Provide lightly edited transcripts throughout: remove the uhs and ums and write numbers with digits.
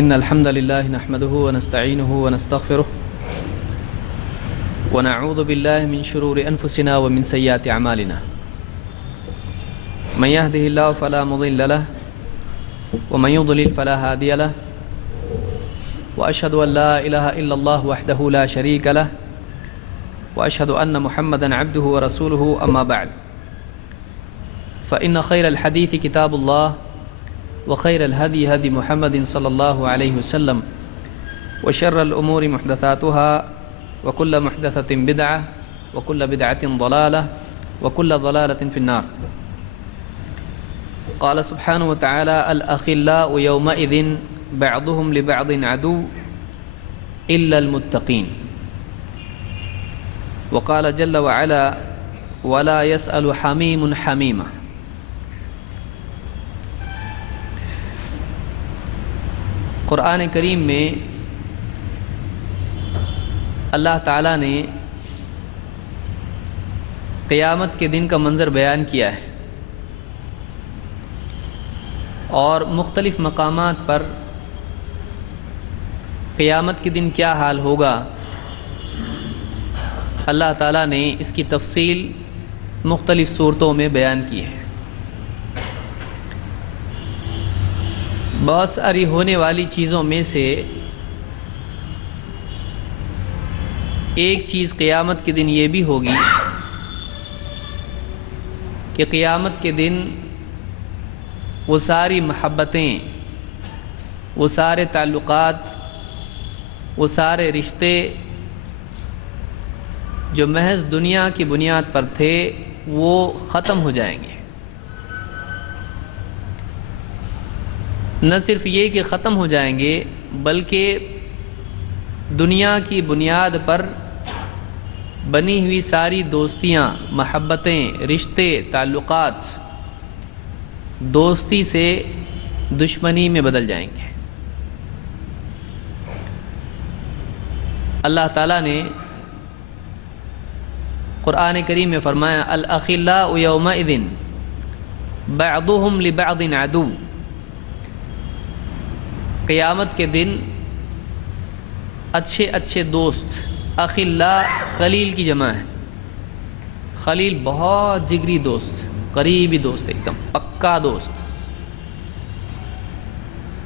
إن الحمد لله نحمده ونستعينه ونستغفره ونعوذ بالله من شرور أنفسنا ومن سيئات أعمالنا من يهده الله فلا مضل له ومن يضلل فلا هادي له وأشهد أن لا إله إلا الله وحده لا شريك له وأشهد أن محمدا عبده ورسوله أما بعد فإن خير الحديث كتاب الله وخير الهدي هدي محمد صلى الله عليه وسلم وشر الأمور محدثاتها وكل محدثة بدعة وكل بدعة ضلالة وكل ضلالة في النار. قال سبحانه وتعالى الأخلاء يومئذ بعضهم لبعض عدو إلا المتقين. وقال جل وعلا ولا يسأل حميم حميما. قرآن کریم میں اللہ تعالیٰ نے قیامت کے دن کا منظر بیان کیا ہے اور مختلف مقامات پر قیامت کے دن کیا حال ہوگا اللہ تعالیٰ نے اس کی تفصیل مختلف صورتوں میں بیان کی ہے. بہت ساری ہونے والی چیزوں میں سے ایک چیز قیامت کے دن یہ بھی ہوگی کہ قیامت کے دن وہ ساری محبتیں، وہ سارے تعلقات، وہ سارے رشتے جو محض دنیا کی بنیاد پر تھے وہ ختم ہو جائیں گے. نہ صرف یہ کہ ختم ہو جائیں گے بلکہ دنیا کی بنیاد پر بنی ہوئی ساری دوستیاں، محبتیں، رشتے، تعلقات دوستی سے دشمنی میں بدل جائیں گے. اللہ تعالیٰ نے قرآن کریم میں فرمایا الاخلاء یومئذ بعضهم لبعض عدو. قیامت کے دن اچھے اچھے دوست، اخلاء خلیل کی جمع ہے. خلیل بہت جگری دوست، قریبی دوست، ایک دم پکا دوست.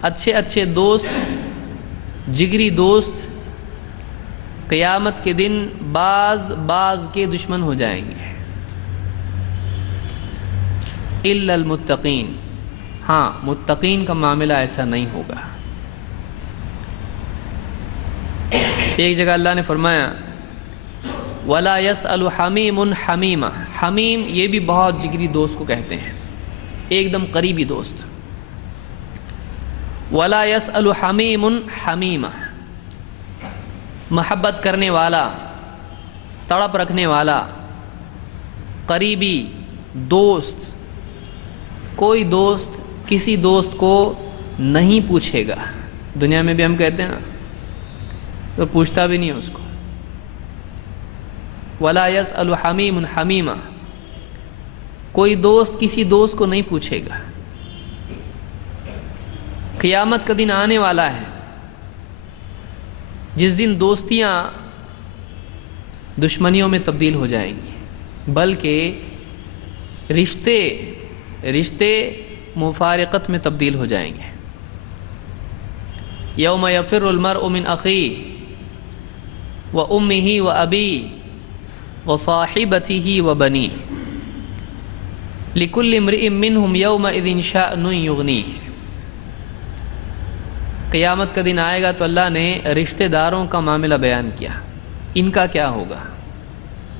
اچھے اچھے دوست، جگری دوست قیامت کے دن بعض کے دشمن ہو جائیں گے. الا المتقین. ہاں، متقین کا معاملہ ایسا نہیں ہوگا. ایک جگہ اللہ نے فرمایا وَلَا يَسْأَلُ حَمِيمٌ حَمِيمًا. حمیم یہ بھی بہت جگری دوست کو کہتے ہیں، ایک دم قریبی دوست. وَلَا يَسْأَلُ حَمِيمٌ حَمِيمًا. محبت کرنے والا، تڑپ رکھنے والا، قریبی دوست، کوئی دوست کسی دوست کو نہیں پوچھے گا. دنیا میں بھی ہم کہتے ہیں نا، تو پوچھتا بھی نہیں ہے اس کو. وَلَا يَسْأَلُ حَمِيمٌ حَمِيمًا. کوئی دوست کسی دوست کو نہیں پوچھے گا. قیامت کا دن آنے والا ہے جس دن دوستیاں دشمنیوں میں تبدیل ہو جائیں گی، بلکہ رشتے مفارقت میں تبدیل ہو جائیں گے. یوم یفر المرء من اخیہ وامہ وابیہ وصاحبتہ وبنیہ لکل امرئ منہم یومئذ شأن یغنیہ. قیامت کا دن آئے گا تو اللہ نے رشتہ داروں کا معاملہ بیان کیا. ان کا کیا ہوگا؟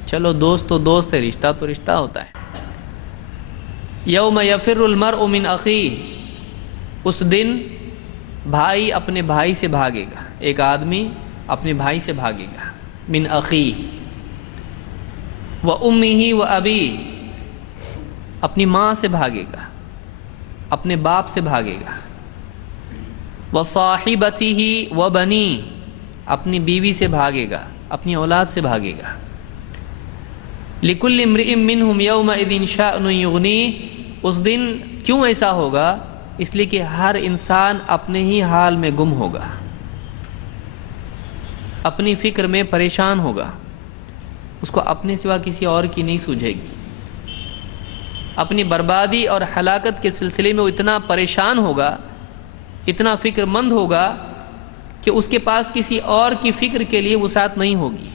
چلو دوست تو دوست ہے، رشتہ تو رشتہ ہوتا ہے. یوم یفر المرء من اخیہ. اس دن بھائی اپنے بھائی سے بھاگے گا. ایک آدمی اپنے بھائی سے بھاگے گا. من اخیہ وامہ وابیہ. اپنی ماں سے بھاگے گا، اپنے باپ سے بھاگے گا. وصاحبتہ وبنیہ. اپنی بیوی سے بھاگے گا، اپنی اولاد سے بھاگے گا. لکل امرئ منہم یومئذ شأن یغنیہ. اس دن کیوں ایسا ہوگا؟ اس لیے کہ ہر انسان اپنے ہی حال میں گم ہوگا، اپنی فکر میں پریشان ہوگا، اس کو اپنے سوا کسی اور کی نہیں سوجھے گی، اپنی بربادی اور ہلاکت کے سلسلے میں وہ اتنا پریشان ہوگا، اتنا فکر مند ہوگا کہ اس کے پاس کسی اور کی فکر کے لیے وسعت نہیں ہوگی۔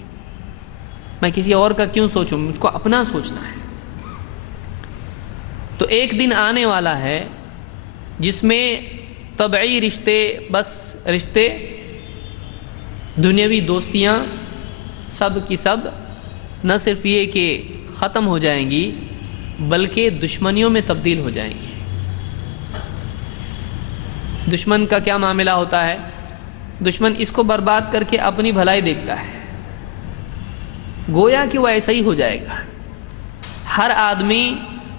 میں کسی اور کا کیوں سوچوں، مجھ کو اپنا سوچنا ہے۔ تو ایک دن آنے والا ہے جس میں طبعی رشتے، بس رشتے، دنیاوی دوستیاں سب کی سب نہ صرف یہ کہ ختم ہو جائیں گی بلکہ دشمنیوں میں تبدیل ہو جائیں گی۔ دشمن کا کیا معاملہ ہوتا ہے؟ دشمن اس کو برباد کر کے اپنی بھلائی دیکھتا ہے، گویا کہ وہ ایسا ہی ہو جائے گا۔ ہر آدمی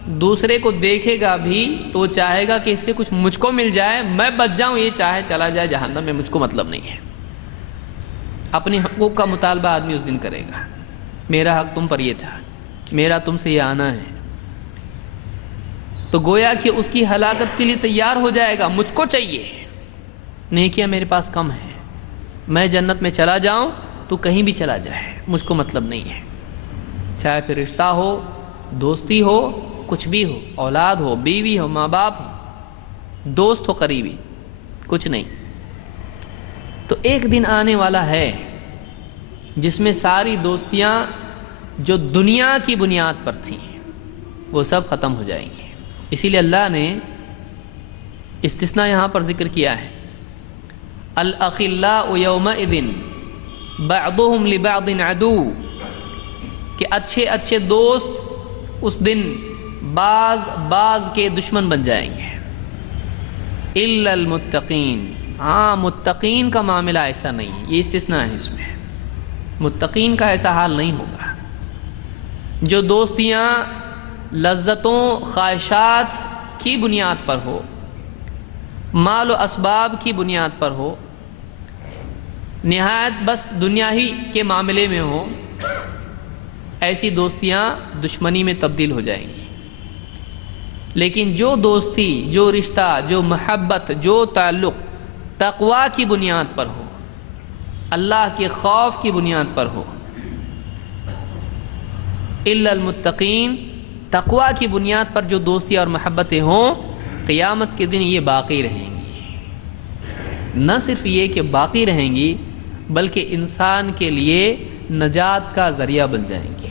دوسرے کو دیکھے گا بھی تو وہ چاہے گا کہ اس سے کچھ مجھ کو مل جائے، میں بچ جاؤں، یہ چاہے چلا جائے جہنم میں، مجھ کو مطلب نہیں ہے۔ اپنے حقوق کا مطالبہ آدمی اس دن کرے گا، میرا حق تم پر یہ تھا، میرا تم سے یہ آنا ہے۔ تو گویا کہ اس کی ہلاکت کے لیے تیار ہو جائے گا، مجھ کو چاہیے، نیکیاں میرے پاس کم ہیں، میں جنت میں چلا جاؤں تو کہیں بھی چلا جائے، مجھ کو مطلب نہیں ہے۔ چاہے پھر رشتہ ہو، دوستی ہو، کچھ بھی ہو، اولاد ہو، بیوی ہو، ماں باپ ہو، دوست ہو، قریبی، کچھ نہیں۔ تو ایک دن آنے والا ہے جس میں ساری دوستیاں جو دنیا کی بنیاد پر تھیں وہ سب ختم ہو جائیں گی۔ اسی لیے اللہ نے استثناء یہاں پر ذکر کیا ہے، الاخلاء یومئذ بعضهم لبعض عدو، کہ اچھے اچھے دوست اس دن بعض کے دشمن بن جائیں گے، الا المتقین، ہاں متقین کا معاملہ ایسا نہیں ہے، یہ استثناء ہے، اس میں متقین کا ایسا حال نہیں ہوگا۔ جو دوستیاں لذتوں، خواہشات کی بنیاد پر ہو، مال و اسباب کی بنیاد پر ہو، نہایت بس دنیا ہی کے معاملے میں ہو، ایسی دوستیاں دشمنی میں تبدیل ہو جائیں گی۔ لیکن جو دوستی، جو رشتہ، جو محبت، جو تعلق تقویٰ کی بنیاد پر ہو، اللہ کے خوف کی بنیاد پر ہو، الا المتقین، تقویٰ کی بنیاد پر جو دوستی اور محبتیں ہوں، قیامت کے دن یہ باقی رہیں گی۔ نہ صرف یہ کہ باقی رہیں گی بلکہ انسان کے لیے نجات کا ذریعہ بن جائیں گی۔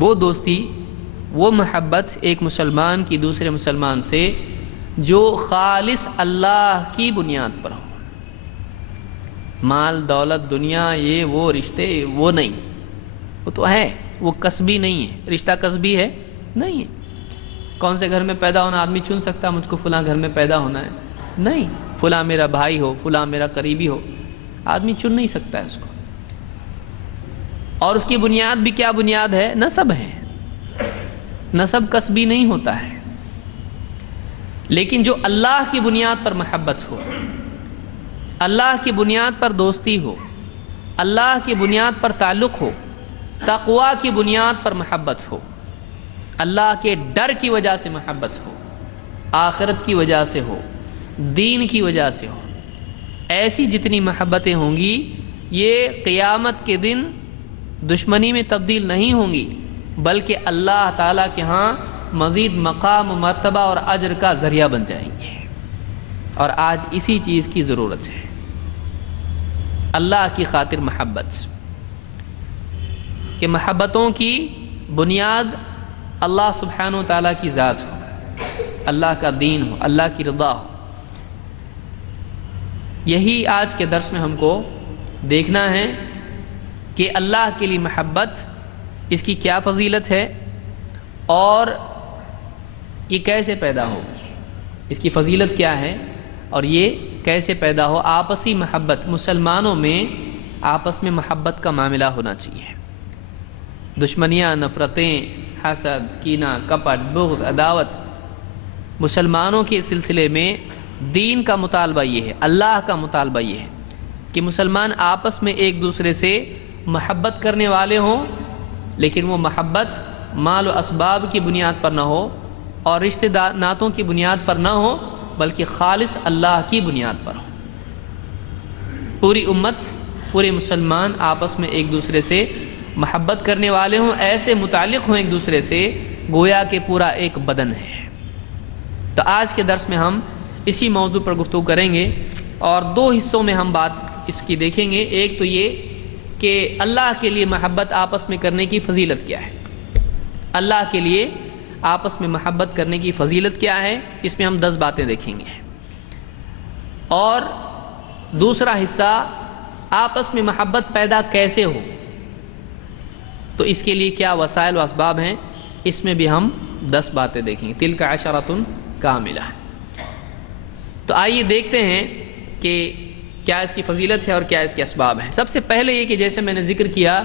وہ دوستی، وہ محبت ایک مسلمان کی دوسرے مسلمان سے جو خالص اللہ کی بنیاد پر ہو، مال دولت دنیا یہ وہ رشتے وہ نہیں، وہ تو ہے، وہ کسبی نہیں ہے۔ رشتہ کسبی ہے نہیں ہے۔ کون سے گھر میں پیدا ہونا آدمی چن سکتا مجھ کو فلاں گھر میں پیدا ہونا ہے؟ نہیں، فلاں میرا بھائی ہو، فلاں میرا قریبی ہو، آدمی چن نہیں سکتا ہے اس کو۔ اور اس کی بنیاد بھی کیا بنیاد ہے؟ نسب ہے۔ نسب کسبی نہیں ہوتا ہے، لیکن جو اللہ کی بنیاد پر محبت ہو، اللہ کی بنیاد پر دوستی ہو، اللہ کی بنیاد پر تعلق ہو، تقویٰ کی بنیاد پر محبت ہو، اللہ کے ڈر کی وجہ سے محبت ہو، آخرت کی وجہ سے ہو، دین کی وجہ سے ہو، ایسی جتنی محبتیں ہوں گی یہ قیامت کے دن دشمنی میں تبدیل نہیں ہوں گی بلکہ اللہ تعالیٰ کے ہاں مزید مقام و مرتبہ اور اجر کا ذریعہ بن جائیں گے۔ اور آج اسی چیز کی ضرورت ہے، اللہ کی خاطر محبت، کہ محبتوں کی بنیاد اللہ سبحانہ و تعالیٰ کی ذات ہو، اللہ کا دین ہو، اللہ کی رضا ہو۔ یہی آج کے درس میں ہم کو دیکھنا ہے کہ اللہ کے لیے محبت، اس کی کیا فضیلت ہے اور یہ کیسے پیدا ہوگی، اس کی فضیلت کیا ہے اور یہ کیسے پیدا ہو۔ آپسی محبت، مسلمانوں میں آپس میں محبت کا معاملہ ہونا چاہیے۔ دشمنیاں، نفرتیں، حسد، کینہ، کپٹ، بغض، عداوت، مسلمانوں کے سلسلے میں دین کا مطالبہ یہ ہے، اللہ کا مطالبہ یہ ہے کہ مسلمان آپس میں ایک دوسرے سے محبت کرنے والے ہوں، لیکن وہ محبت مال و اسباب کی بنیاد پر نہ ہو، اور رشتے ناتوں کی بنیاد پر نہ ہو بلکہ خالص اللہ کی بنیاد پر ہو۔ پوری امت، پورے مسلمان آپس میں ایک دوسرے سے محبت کرنے والے ہوں، ایسے متعلق ہوں ایک دوسرے سے گویا کہ پورا ایک بدن ہے۔ تو آج کے درس میں ہم اسی موضوع پر گفتگو کریں گے اور دو حصوں میں ہم بات اس کی دیکھیں گے۔ ایک تو یہ کہ اللہ کے لیے محبت آپس میں کرنے کی فضیلت کیا ہے، اللہ کے لیے آپس میں محبت کرنے کی فضیلت کیا ہے، اس میں ہم 10 باتیں دیکھیں گے۔ اور دوسرا حصہ آپس میں محبت پیدا کیسے ہو، تو اس کے لیے کیا وسائل و اسباب ہیں، اس میں بھی ہم 10 باتیں دیکھیں گے۔ تلک عشرۃ کاملہ۔ تو آئیے دیکھتے ہیں کہ کیا اس کی فضیلت ہے اور کیا اس کے اسباب ہیں۔ سب سے پہلے یہ کہ جیسے میں نے ذکر کیا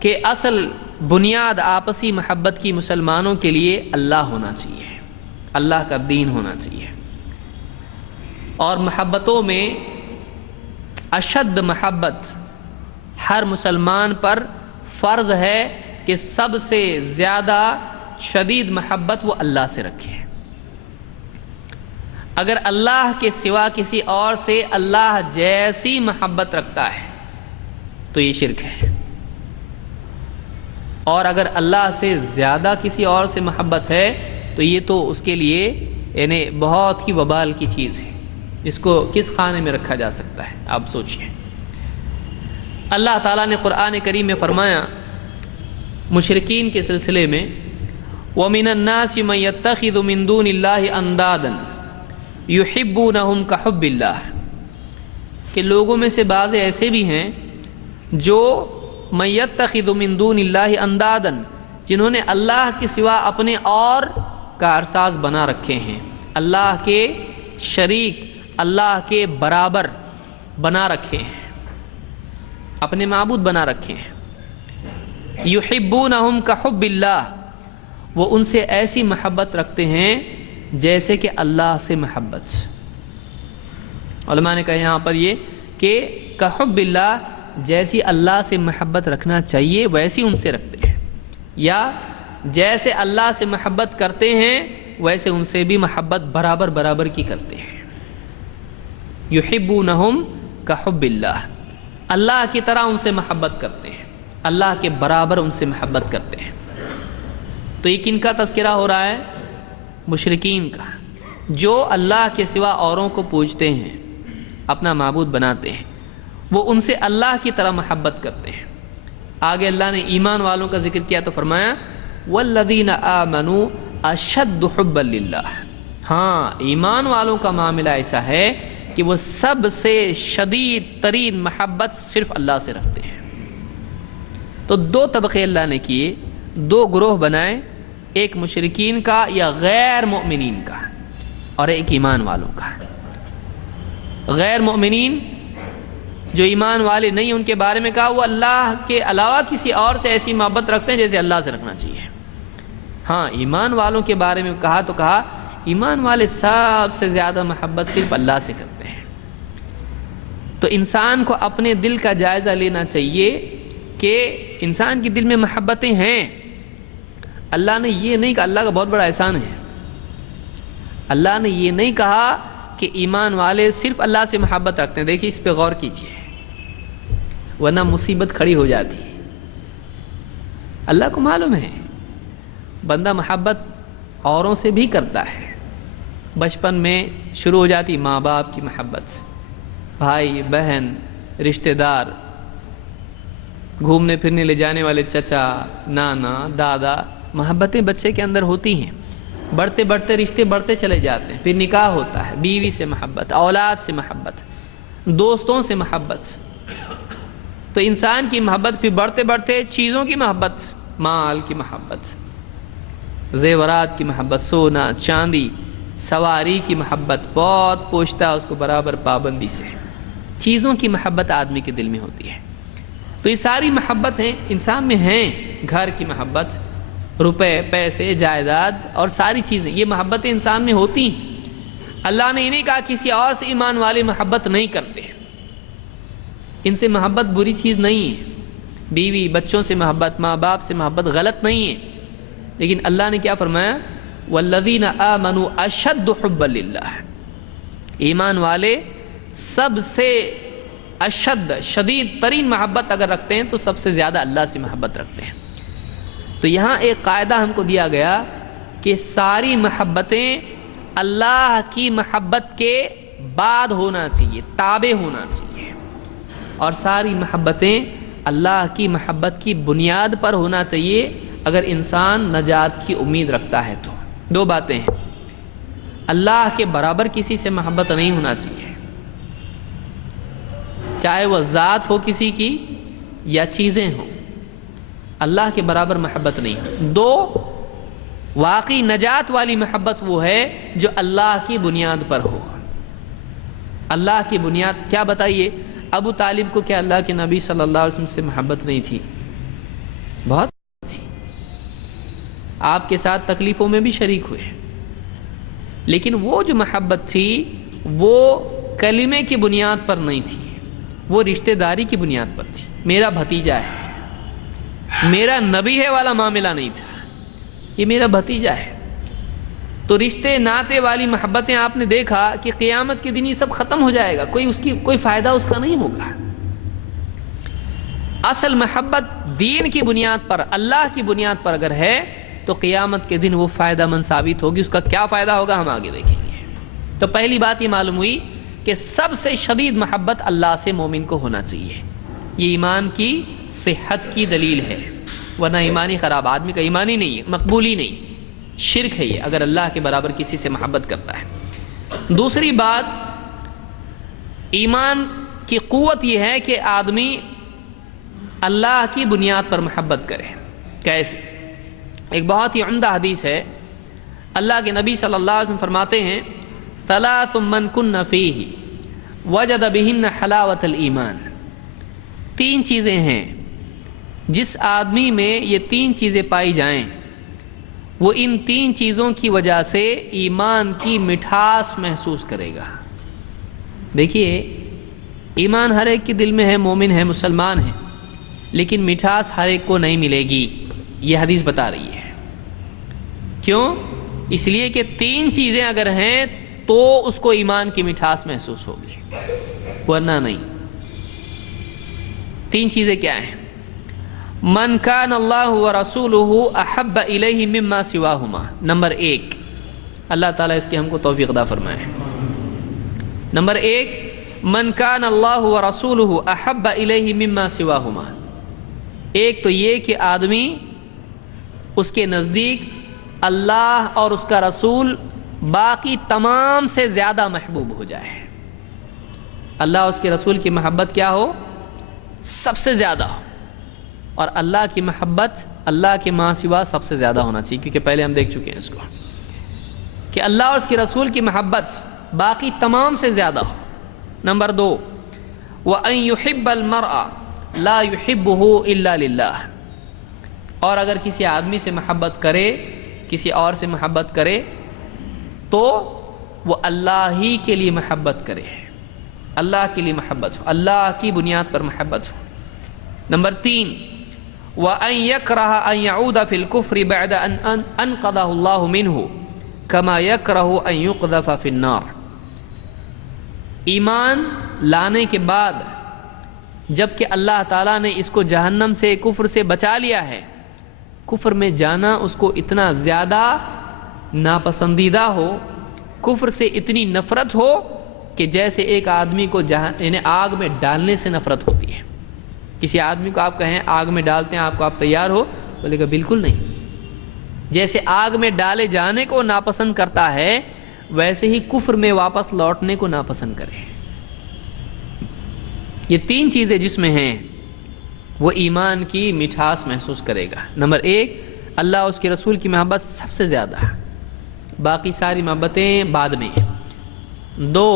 کہ اصل بنیاد آپسی محبت کی مسلمانوں کے لیے اللہ ہونا چاہیے، اللہ کا دین ہونا چاہیے۔ اور محبتوں میں اشد محبت ہر مسلمان پر فرض ہے کہ سب سے زیادہ شدید محبت وہ اللہ سے رکھے۔ اگر اللہ کے سوا کسی اور سے اللہ جیسی محبت رکھتا ہے تو یہ شرک ہے، اور اگر اللہ سے زیادہ کسی اور سے محبت ہے تو یہ تو اس کے لیے یعنی بہت ہی وبال کی چیز ہے، اس کو کس خانے میں رکھا جا سکتا ہے، آپ سوچئے۔ اللہ تعالیٰ نے قرآن کریم میں فرمایا مشرکین کے سلسلے میں وَمِنَ النَّاسِ مَن يَتَّخِذُ مِن دُونِ اللَّهِ أَندَادًا يُحِبُّونَهُمْ كَحُبِّ اللَّهِ، کہ لوگوں میں سے بعض ایسے بھی ہیں جو مَن يَتَّخِذُ مِن دُونِ اللَّهِ أَندَادًا، جنہوں نے اللہ کے سوا اپنے اور کارساز بنا رکھے ہیں، اللہ کے شریک، اللہ کے برابر بنا رکھے ہیں، اپنے معبود بنا رکھے ہیں۔ یحبونہم کحب اللہ، وہ ان سے ایسی محبت رکھتے ہیں جیسے کہ اللہ سے محبت۔ علماء نے کہا یہاں پر یہ کہ کحب اللہ، جیسی اللہ سے محبت رکھنا چاہیے ویسی ان سے رکھتے ہیں، یا جیسے اللہ سے محبت کرتے ہیں ویسے ان سے بھی محبت برابر برابر کی کرتے ہیں۔ یحبونہم کحب اللہ، اللہ کی طرح ان سے محبت کرتے ہیں، اللہ کے برابر ان سے محبت کرتے ہیں۔ تو یہ کن کا تذکرہ ہو رہا ہے؟ مشرکین کا، جو اللہ کے سوا اوروں کو پوجتے ہیں، اپنا معبود بناتے ہیں، وہ ان سے اللہ کی طرح محبت کرتے ہیں۔ آگے اللہ نے ایمان والوں کا ذکر کیا تو فرمایا والذین آمنوا اشد حبا للہ، ہاں ایمان والوں کا معاملہ ایسا ہے کہ وہ سب سے شدید ترین محبت صرف اللہ سے رکھتے ہیں۔ تو 2 طبقے اللہ نے کیے، 2 گروہ بنائے، ایک مشرکین کا یا غیر مؤمنین کا، اور ایک ایمان والوں کا۔ غیر مؤمنین جو ایمان والے نہیں، ان کے بارے میں کہا وہ اللہ کے علاوہ کسی اور سے ایسی محبت رکھتے ہیں جیسے اللہ سے رکھنا چاہیے۔ ہاں ایمان والوں کے بارے میں کہا تو کہا ایمان والے سب سے زیادہ محبت صرف اللہ سے کرتے ہیں۔ تو انسان کو اپنے دل کا جائزہ لینا چاہیے کہ انسان کے دل میں محبتیں ہیں۔ اللہ نے یہ نہیں کہا، اللہ کا بہت بڑا احسان ہے، اللہ نے یہ نہیں کہا کہ ایمان والے صرف اللہ سے محبت رکھتے ہیں۔ دیکھیے اس پہ غور کیجیے، ورنہ مصیبت کھڑی ہو جاتی ہے۔ اللہ کو معلوم ہے بندہ محبت اوروں سے بھی کرتا ہے، بچپن میں شروع ہو جاتی ماں باپ کی محبت، بھائی بہن، رشتہ دار، گھومنے پھرنے لے جانے والے چچا، نانا، دادا، محبتیں بچے کے اندر ہوتی ہیں۔ بڑھتے بڑھتے رشتے بڑھتے چلے جاتے ہیں، پھر نکاح ہوتا ہے، بیوی سے محبت، اولاد سے محبت، دوستوں سے محبت۔ تو انسان کی محبت پھر بڑھتے بڑھتے چیزوں کی محبت، مال کی محبت، زیورات کی محبت، سونا چاندی، سواری کی محبت، بہت پوچھتا ہے اس کو برابر پابندی سے۔ چیزوں کی محبت آدمی کے دل میں ہوتی ہے۔ تو یہ ساری محبتیں انسان میں ہیں، گھر کی محبت، روپے، پیسے، جائیداد اور ساری چیزیں، یہ محبتیں انسان میں ہوتی ہیں۔ اللہ نے انہیں کہا کسی اور سے ایمان والے محبت نہیں کرتے، ان سے محبت بری چیز نہیں ہے۔ بیوی بچوں سے محبت، ماں باپ سے محبت غلط نہیں ہے، لیکن اللہ نے کیا فرمایا والذین آمنوا اشد حبا للہ، ایمان والے سب سے اشد شدید ترین محبت اگر رکھتے ہیں تو سب سے زیادہ اللہ سے محبت رکھتے ہیں۔ تو یہاں ایک قاعدہ ہم کو دیا گیا کہ ساری محبتیں اللہ کی محبت کے بعد ہونا چاہیے، تابع ہونا چاہیے، اور ساری محبتیں اللہ کی محبت کی بنیاد پر ہونا چاہیے اگر انسان نجات کی امید رکھتا ہے تو۔ دو باتیں ہیں، اللہ کے برابر کسی سے محبت نہیں ہونا چاہیے، چاہے وہ ذات ہو کسی کی یا چیزیں ہوں، اللہ کے برابر محبت نہیں ہو۔ دو، واقعی نجات والی محبت وہ ہے جو اللہ کی بنیاد پر ہو۔ اللہ کی بنیاد کیا بتائیے؟ ابو طالب کو کیا اللہ کے نبی صلی اللہ علیہ وسلم سے محبت نہیں تھی؟ بہت تھی، آپ کے ساتھ تکلیفوں میں بھی شریک ہوئے، لیکن وہ جو محبت تھی وہ کلمے کی بنیاد پر نہیں تھی، وہ رشتہ داری کی بنیاد پر تھی۔ میرا بھتیجا ہے، میرا نبی ہے والا معاملہ نہیں تھا، یہ میرا بھتیجا ہے۔ تو رشتے ناطے والی محبتیں آپ نے دیکھا کہ قیامت کے دن یہ سب ختم ہو جائے گا، کوئی فائدہ اس کا نہیں ہوگا۔ اصل محبت دین کی بنیاد پر، اللہ کی بنیاد پر اگر ہے تو قیامت کے دن وہ فائدہ مند ثابت ہوگی۔ اس کا کیا فائدہ ہوگا ہم آگے دیکھیں گے۔ تو پہلی بات یہ معلوم ہوئی کہ سب سے شدید محبت اللہ سے مومن کو ہونا چاہیے، یہ ایمان کی صحت کی دلیل ہے، ورنہ ایمانی خراب، آدمی کا ایمان ہی نہیں ہے، مقبول ہی نہیں، شرک ہے یہ اگر اللہ کے برابر کسی سے محبت کرتا ہے۔ دوسری بات، ایمان کی قوت یہ ہے کہ آدمی اللہ کی بنیاد پر محبت کرے۔ کیسے؟ ایک بہت ہی عمدہ حدیث ہے، اللہ کے نبی صلی اللہ علیہ وسلم فرماتے ہیں ثلاث من کن فیہ وجد بہن حلاوت الایمان، تین چیزیں ہیں جس آدمی میں یہ تین چیزیں پائی جائیں وہ ان تین چیزوں کی وجہ سے ایمان کی مٹھاس محسوس کرے گا۔ دیکھیے، ایمان ہر ایک کے دل میں ہے، مومن ہے، مسلمان ہے، لیکن مٹھاس ہر ایک کو نہیں ملے گی، یہ حدیث بتا رہی ہے۔ کیوں؟ اس لیے کہ تین چیزیں اگر ہیں تو اس کو ایمان کی مٹھاس محسوس ہوگی، ورنہ نہیں۔ تین چیزیں کیا ہیں؟ من کان اللہ ورسولہ احب الیہ مما سواہما، نمبر ایک، اللہ تعالیٰ اس کی ہم کو توفیق عطا فرمائے۔ نمبر ایک، من کان اللہ ورسولہ احب الیہ مما سواہما، ایک تو یہ کہ آدمی اس کے نزدیک اللہ اور اس کا رسول باقی تمام سے زیادہ محبوب ہو جائے، اللہ اور اس کے رسول کی محبت کیا ہو؟ سب سے زیادہ ہو، اور اللہ کی محبت اللہ کے ماں سوا سب سے زیادہ ہونا چاہیے، کیونکہ پہلے ہم دیکھ چکے ہیں اس کو کہ اللہ اور اس کے رسول کی محبت باقی تمام سے زیادہ ہو۔ نمبر دو، وَأَن يُحِبَّ الْمَرْءَ لَا يُحِبُّهُ إِلَّا لِلَّهِ، اور اگر کسی آدمی سے محبت کرے، کسی اور سے محبت کرے تو وہ اللہ ہی کے لیے محبت کرے، اللہ کے لیے محبت ہو، اللہ کی بنیاد پر محبت ہو۔ نمبر تین، وَأَن يَكْرَهَ أَن يَعُودَ فِي الْكُفْرِ بَعْدَ أَن أَنْقَذَهُ اللَّهُ مِنْهُ كَمَا يَكْرَهُ أَن يُقْذَفَ فِي النَّارِ، ایمان لانے کے بعد جب کہ اللہ تعالیٰ نے اس کو جہنم سے، کفر سے بچا لیا ہے، کفر میں جانا اس کو اتنا زیادہ ناپسندیدہ ہو، کفر سے اتنی نفرت ہو کہ جیسے ایک آدمی کو یعنی آگ میں ڈالنے سے نفرت ہوتی ہے۔ کسی آدمی کو آپ کہیں آگ میں ڈالتے ہیں آپ تیار ہو؟ بولے گا بالکل نہیں۔ جیسے آگ میں ڈالے جانے کو ناپسند کرتا ہے ویسے ہی کفر میں واپس لوٹنے کو ناپسند کرے۔ یہ تین چیزیں جس میں ہیں وہ ایمان کی مٹھاس محسوس کرے گا۔ نمبر ایک، اللہ اور اس کے رسول کی محبت سب سے زیادہ، باقی ساری محبتیں بعد میں۔ دو،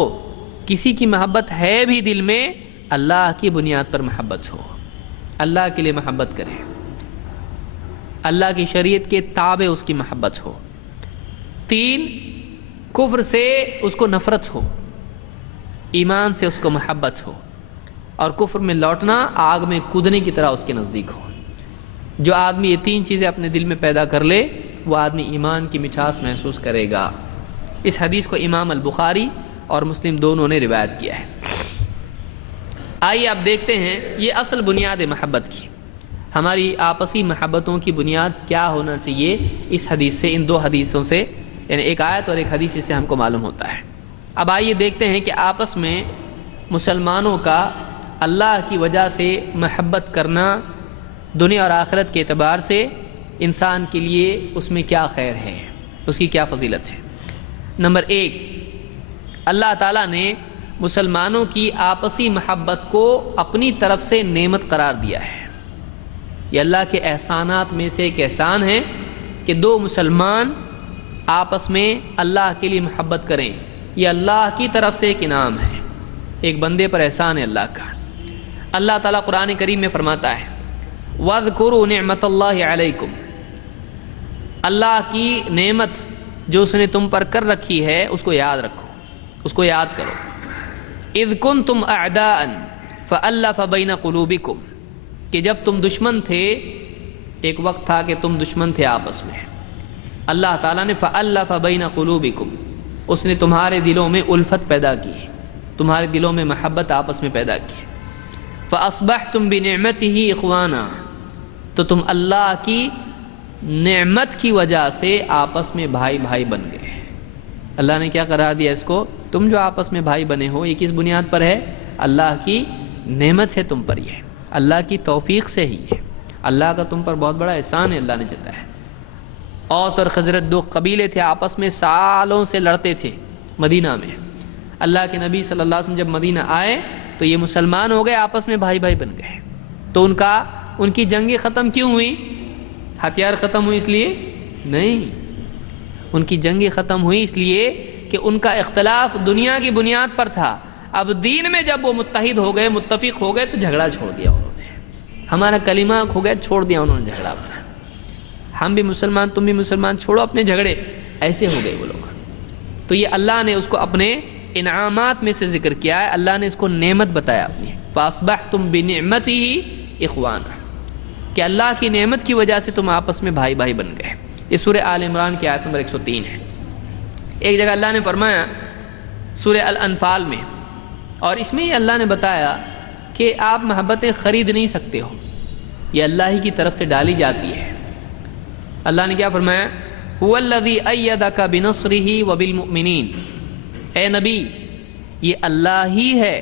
کسی کی محبت ہے بھی دل میں، اللہ کی بنیاد پر محبت ہو، اللہ کے لیے محبت کرے، اللہ کی شریعت کے تابع اس کی محبت ہو۔ تین، کفر سے اس کو نفرت ہو، ایمان سے اس کو محبت ہو، اور کفر میں لوٹنا آگ میں کودنے کی طرح اس کے نزدیک ہو۔ جو آدمی یہ تین چیزیں اپنے دل میں پیدا کر لے وہ آدمی ایمان کی مٹھاس محسوس کرے گا۔ اس حدیث کو امام البخاری اور مسلم دونوں نے روایت کیا ہے۔ آئیے آپ دیکھتے ہیں یہ اصل بنیاد محبت کی، ہماری آپسی محبتوں کی بنیاد کیا ہونا چاہیے، اس حدیث سے، ان دو حدیثوں سے، یعنی ایک آیت اور ایک حدیث سے ہم کو معلوم ہوتا ہے۔ اب آئیے دیکھتے ہیں کہ آپس میں مسلمانوں کا اللہ کی وجہ سے محبت کرنا دنیا اور آخرت کے اعتبار سے انسان کے لیے اس میں کیا خیر ہے، اس کی کیا فضیلت ہے۔ نمبر ایک، اللہ تعالیٰ نے مسلمانوں کی آپسی محبت کو اپنی طرف سے نعمت قرار دیا ہے۔ یہ اللہ کے احسانات میں سے ایک احسان ہے کہ دو مسلمان آپس میں اللہ کے لیے محبت کریں، یہ اللہ کی طرف سے ایک انعام ہے، ایک بندے پر احسان ہے اللہ کا۔ اللہ تعالیٰ قرآن کریم میں فرماتا ہے وَاذْكُرُوا نِعْمَةَ اللَّهِ عَلَيْكُمْ، اللہ کی نعمت جو اس نے تم پر کر رکھی ہے اس کو یاد رکھو، اس کو یاد کرو۔ اذ کنتم اعداء فالف بین قلوبکم، کہ جب تم دشمن تھے، ایک وقت تھا کہ تم دشمن تھے آپس میں، اللہ تعالیٰ نے فالف بین قلوبکم، اس نے تمہارے دلوں میں الفت پیدا کی، تمہارے دلوں میں محبت آپس میں پیدا کی۔ فاصبحتم بنعمتہ اخوانا، تو تم اللہ کی نعمت کی وجہ سے آپس میں بھائی بھائی بن گئے۔ اللہ نے کیا قرار دیا اس کو، تم جو آپس میں بھائی بنے ہو یہ کس بنیاد پر ہے، اللہ کی نعمت سے تم پر، یہ اللہ کی توفیق سے ہی ہے، اللہ کا تم پر بہت بڑا احسان ہے اللہ نے جتایا ہے۔ اوس اور خزرج دو قبیلے تھے، آپس میں سالوں سے لڑتے تھے مدینہ میں، اللہ کے نبی صلی اللہ علیہ وسلم جب مدینہ آئے تو یہ مسلمان ہو گئے، آپس میں بھائی بھائی بن گئے۔ تو ان کی جنگیں ختم کیوں ہوئی، ہتھیار ختم ہوئی اس لیے نہیں، ان کی جنگیں ختم ہوئی اس لیے کہ ان کا اختلاف دنیا کی بنیاد پر تھا۔ اب دین میں جب وہ متحد ہو گئے، متفق ہو گئے، تو جھگڑا چھوڑ دیا انہوں نے، ہمارا کلمہ کھو گیا، چھوڑ دیا انہوں نے جھگڑا اپنا، ہم بھی مسلمان تم بھی مسلمان، چھوڑو اپنے جھگڑے، ایسے ہو گئے وہ لوگ۔ تو یہ اللہ نے اس کو اپنے انعامات میں سے ذکر کیا ہے، اللہ نے اس کو نعمت بتایا اپنی، فاصبحتم بنعمتہ اخوانا، کہ اللہ کی نعمت کی وجہ سے تم آپس میں بھائی بھائی بن گئے۔ یہ سورہ آل عمران کی آیت نمبر 103 ہے۔ ایک جگہ اللہ نے فرمایا سورہ الانفال میں، اور اس میں یہ اللہ نے بتایا کہ آپ محبتیں خرید نہیں سکتے ہو، یہ اللہ ہی کی طرف سے ڈالی جاتی ہے۔ اللہ نے کیا فرمایا، هُوَ الَّذِي أَيَّدَكَ بِنَصْرِهِ وَبِالْمُؤْمِنِينَ، اے نبی یہ اللہ ہی ہے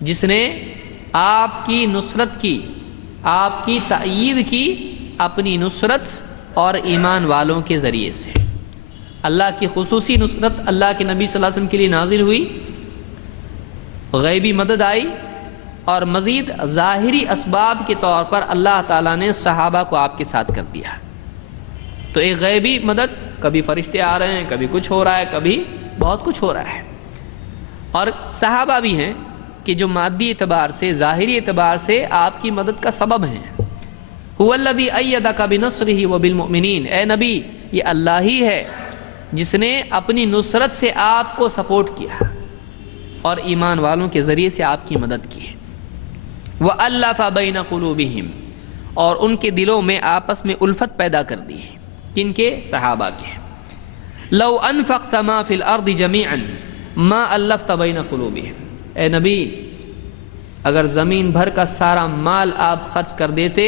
جس نے آپ کی نصرت کی، آپ کی تائید کی اپنی نصرت اور ایمان والوں کے ذریعے سے۔ اللہ کی خصوصی نصرت اللہ کے نبی صلی اللہ علیہ وسلم کے لیے نازل ہوئی، غیبی مدد آئی، اور مزید ظاہری اسباب کے طور پر اللہ تعالیٰ نے صحابہ کو آپ کے ساتھ کر دیا۔ تو ایک غیبی مدد، کبھی فرشتے آ رہے ہیں، کبھی کچھ ہو رہا ہے، کبھی بہت کچھ ہو رہا ہے، اور صحابہ بھی ہیں کہ جو مادی اعتبار سے، ظاہری اعتبار سے آپ کی مدد کا سبب ہیں۔ هُوَ الَّذِي أَيَّدَكَ بِنَصْرِهِ وَبِالْمُؤْمِنِينَ، اے نبی یہ اللہ ہی ہے جس نے اپنی نصرت سے آپ کو سپورٹ کیا اور ایمان والوں کے ذریعے سے آپ کی مدد کی۔ وَأَلَّفَ بَيْنَ قُلُوبِهِمْ، اور ان کے دلوں میں آپس میں الفت پیدا کر دی، کن کے، صحابہ کے۔ لَوْ أَنفَقْتَ مَا فِي الْأَرْضِ جَمِيعًا مَا أَلَّفْتَ بَيْنَ قُلُوبِهِمْ، اے نبی اگر زمین بھر کا سارا مال آپ خرچ کر دیتے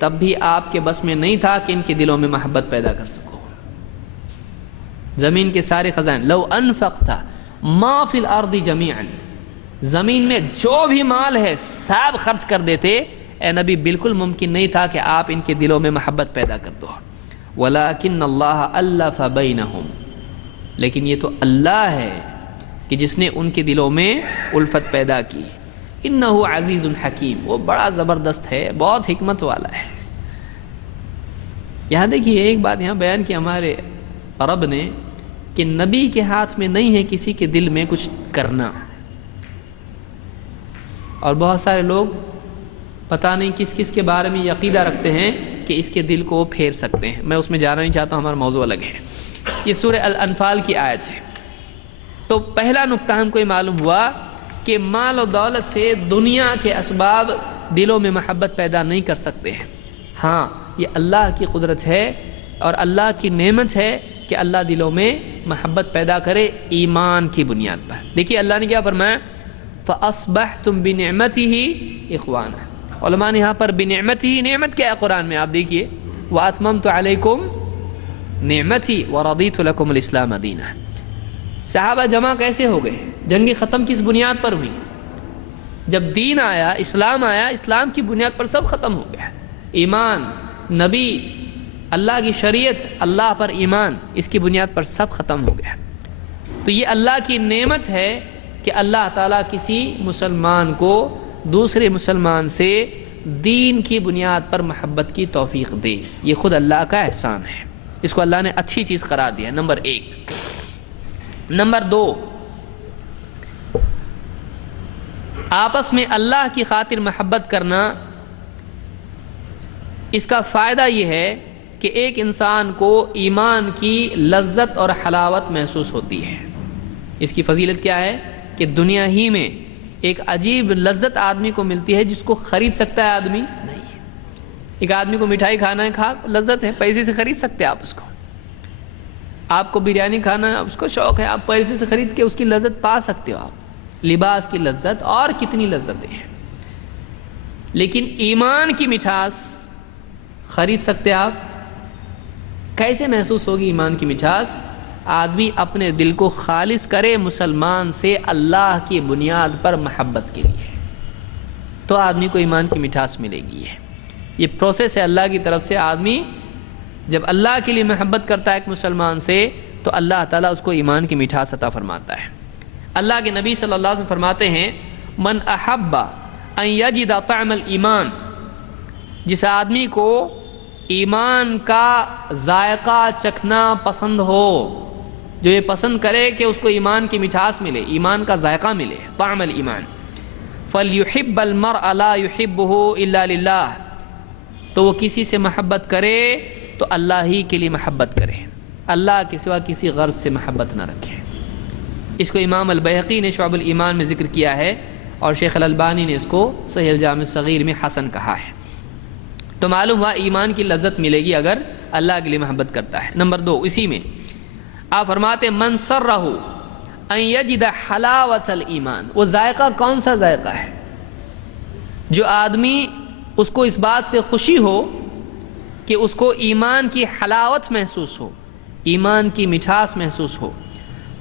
تب بھی آپ کے بس میں نہیں تھا کہ ان کے دلوں میں محبت پیدا کر سکو۔ زمین کے سارے خزائن، لو انفقت ما فی الارض جمیعا، زمین میں جو بھی مال ہے سب خرچ کر دیتے، اے نبی بالکل ممکن نہیں تھا کہ آپ ان کے دلوں میں محبت پیدا کر دو۔ ولیکن اللہ الف بینہم، لیکن یہ تو اللہ ہے کہ جس نے ان کے دلوں میں الفت پیدا کی۔ انہ عزیز حکیم، وہ بڑا زبردست ہے، بہت حکمت والا ہے۔ یہاں دیکھیے ایک بات یہاں بیان کی ہمارے رب نے کہ نبی کے ہاتھ میں نہیں ہے کسی کے دل میں کچھ کرنا، اور بہت سارے لوگ پتہ نہیں کس کس کے بارے میں یہ عقیدہ رکھتے ہیں کہ اس کے دل کو وہ پھیر سکتے ہیں۔ میں اس میں جانا نہیں چاہتا ہوں، ہمارا موضوع الگ ہے۔ یہ سورہ الانفال کی آیت ہے۔ تو پہلا نقطہ ہم کو یہ معلوم ہوا کہ مال و دولت سے دنیا کے اسباب دلوں میں محبت پیدا نہیں کر سکتے ہیں۔ ہاں یہ اللہ کی قدرت ہے، اور اللہ کی نعمت ہے کہ اللہ دلوں میں محبت پیدا کرے ایمان کی بنیاد پر۔ دیکھیے اللہ نے کیا فرمایا، فَأَصْبَحْتُمْ بِنِعْمَتِهِ إِخْوَانًا۔ علماء نے یہاں پر بِنِعْمَتِهِ، نعمت کیا ہے قرآن میں آپ دیکھیے، وَأَتْمَمْتُ عَلَيْكُمْ نِعْمَتِي وَرَضِيتُ لَكُمُ الْإِسْلَامَ دِينًا۔ صحابہ جمع کیسے ہو گئے؟ جنگ ختم کس بنیاد پر ہوئی؟ جب دین آیا، اسلام آیا، اسلام کی بنیاد پر سب ختم ہو گیا۔ ایمان، نبی، اللہ کی شریعت، اللہ پر ایمان، اس کی بنیاد پر سب ختم ہو گیا۔ تو یہ اللہ کی نعمت ہے کہ اللہ تعالیٰ کسی مسلمان کو دوسرے مسلمان سے دین کی بنیاد پر محبت کی توفیق دے، یہ خود اللہ کا احسان ہے، اس کو اللہ نے اچھی چیز قرار دیا، نمبر 1۔ نمبر 2، آپس میں اللہ کی خاطر محبت کرنا، اس کا فائدہ یہ ہے کہ ایک انسان کو ایمان کی لذت اور حلاوت محسوس ہوتی ہے۔ اس کی فضیلت کیا ہے کہ دنیا ہی میں ایک عجیب لذت آدمی کو ملتی ہے جس کو خرید سکتا ہے آدمی نہیں۔ ایک آدمی کو مٹھائی کھانا ہے، کھا لذت ہے، پیسے سے خرید سکتے ہیں آپ اس کو۔ آپ کو بریانی کھانا ہے، اس کو شوق ہے، آپ پیسے سے خرید کے اس کی لذت پا سکتے ہو آپ، لباس کی لذت اور کتنی لذتیں ہیں۔ لیکن ایمان کی مٹھاس خرید سکتے آپ؟ کیسے محسوس ہوگی ایمان کی مٹھاس؟ آدمی اپنے دل کو خالص کرے مسلمان سے اللہ کی بنیاد پر محبت کے لیے، تو آدمی کو ایمان کی مٹھاس ملے گی۔ یہ پروسیس ہے اللہ کی طرف سے۔ آدمی جب اللہ کے لیے محبت کرتا ہے ایک مسلمان سے تو اللہ تعالیٰ اس کو ایمان کی مٹھاس عطا فرماتا ہے۔ اللہ کے نبی صلی اللہ علیہ وسلم فرماتے ہیں، من احب ان یجد طعم الایمان، جس آدمی کو ایمان کا ذائقہ چکھنا پسند ہو، جو یہ پسند کرے کہ اس کو ایمان کی مٹھاس ملے، ایمان کا ذائقہ ملے، طعم الایمان، فَلْيُحِبَّ الْمَرْءَ لَا يُحِبُّهُ إِلَّا لِلَّهِ، تو وہ کسی سے محبت کرے تو اللہ ہی کے لیے محبت کرے، اللہ کے سوا کسی غرض سے محبت نہ رکھے۔ اس کو امام البیہقی نے شعب الایمان میں ذکر کیا ہے اور شیخ الالبانی نے اس کو صحیح الجامع الصغیر میں حسن کہا ہے۔ تو معلوم ہوا ایمان کی لذت ملے گی اگر اللہ کے لیے محبت کرتا ہے۔ نمبر 2، اسی میں آپ فرماتے من سرہ ان یجد حلاوت الایمان، وہ ذائقہ کون سا ذائقہ ہے؟ جو آدمی اس کو اس بات سے خوشی ہو کہ اس کو ایمان کی حلاوت محسوس ہو، ایمان کی مٹھاس محسوس ہو،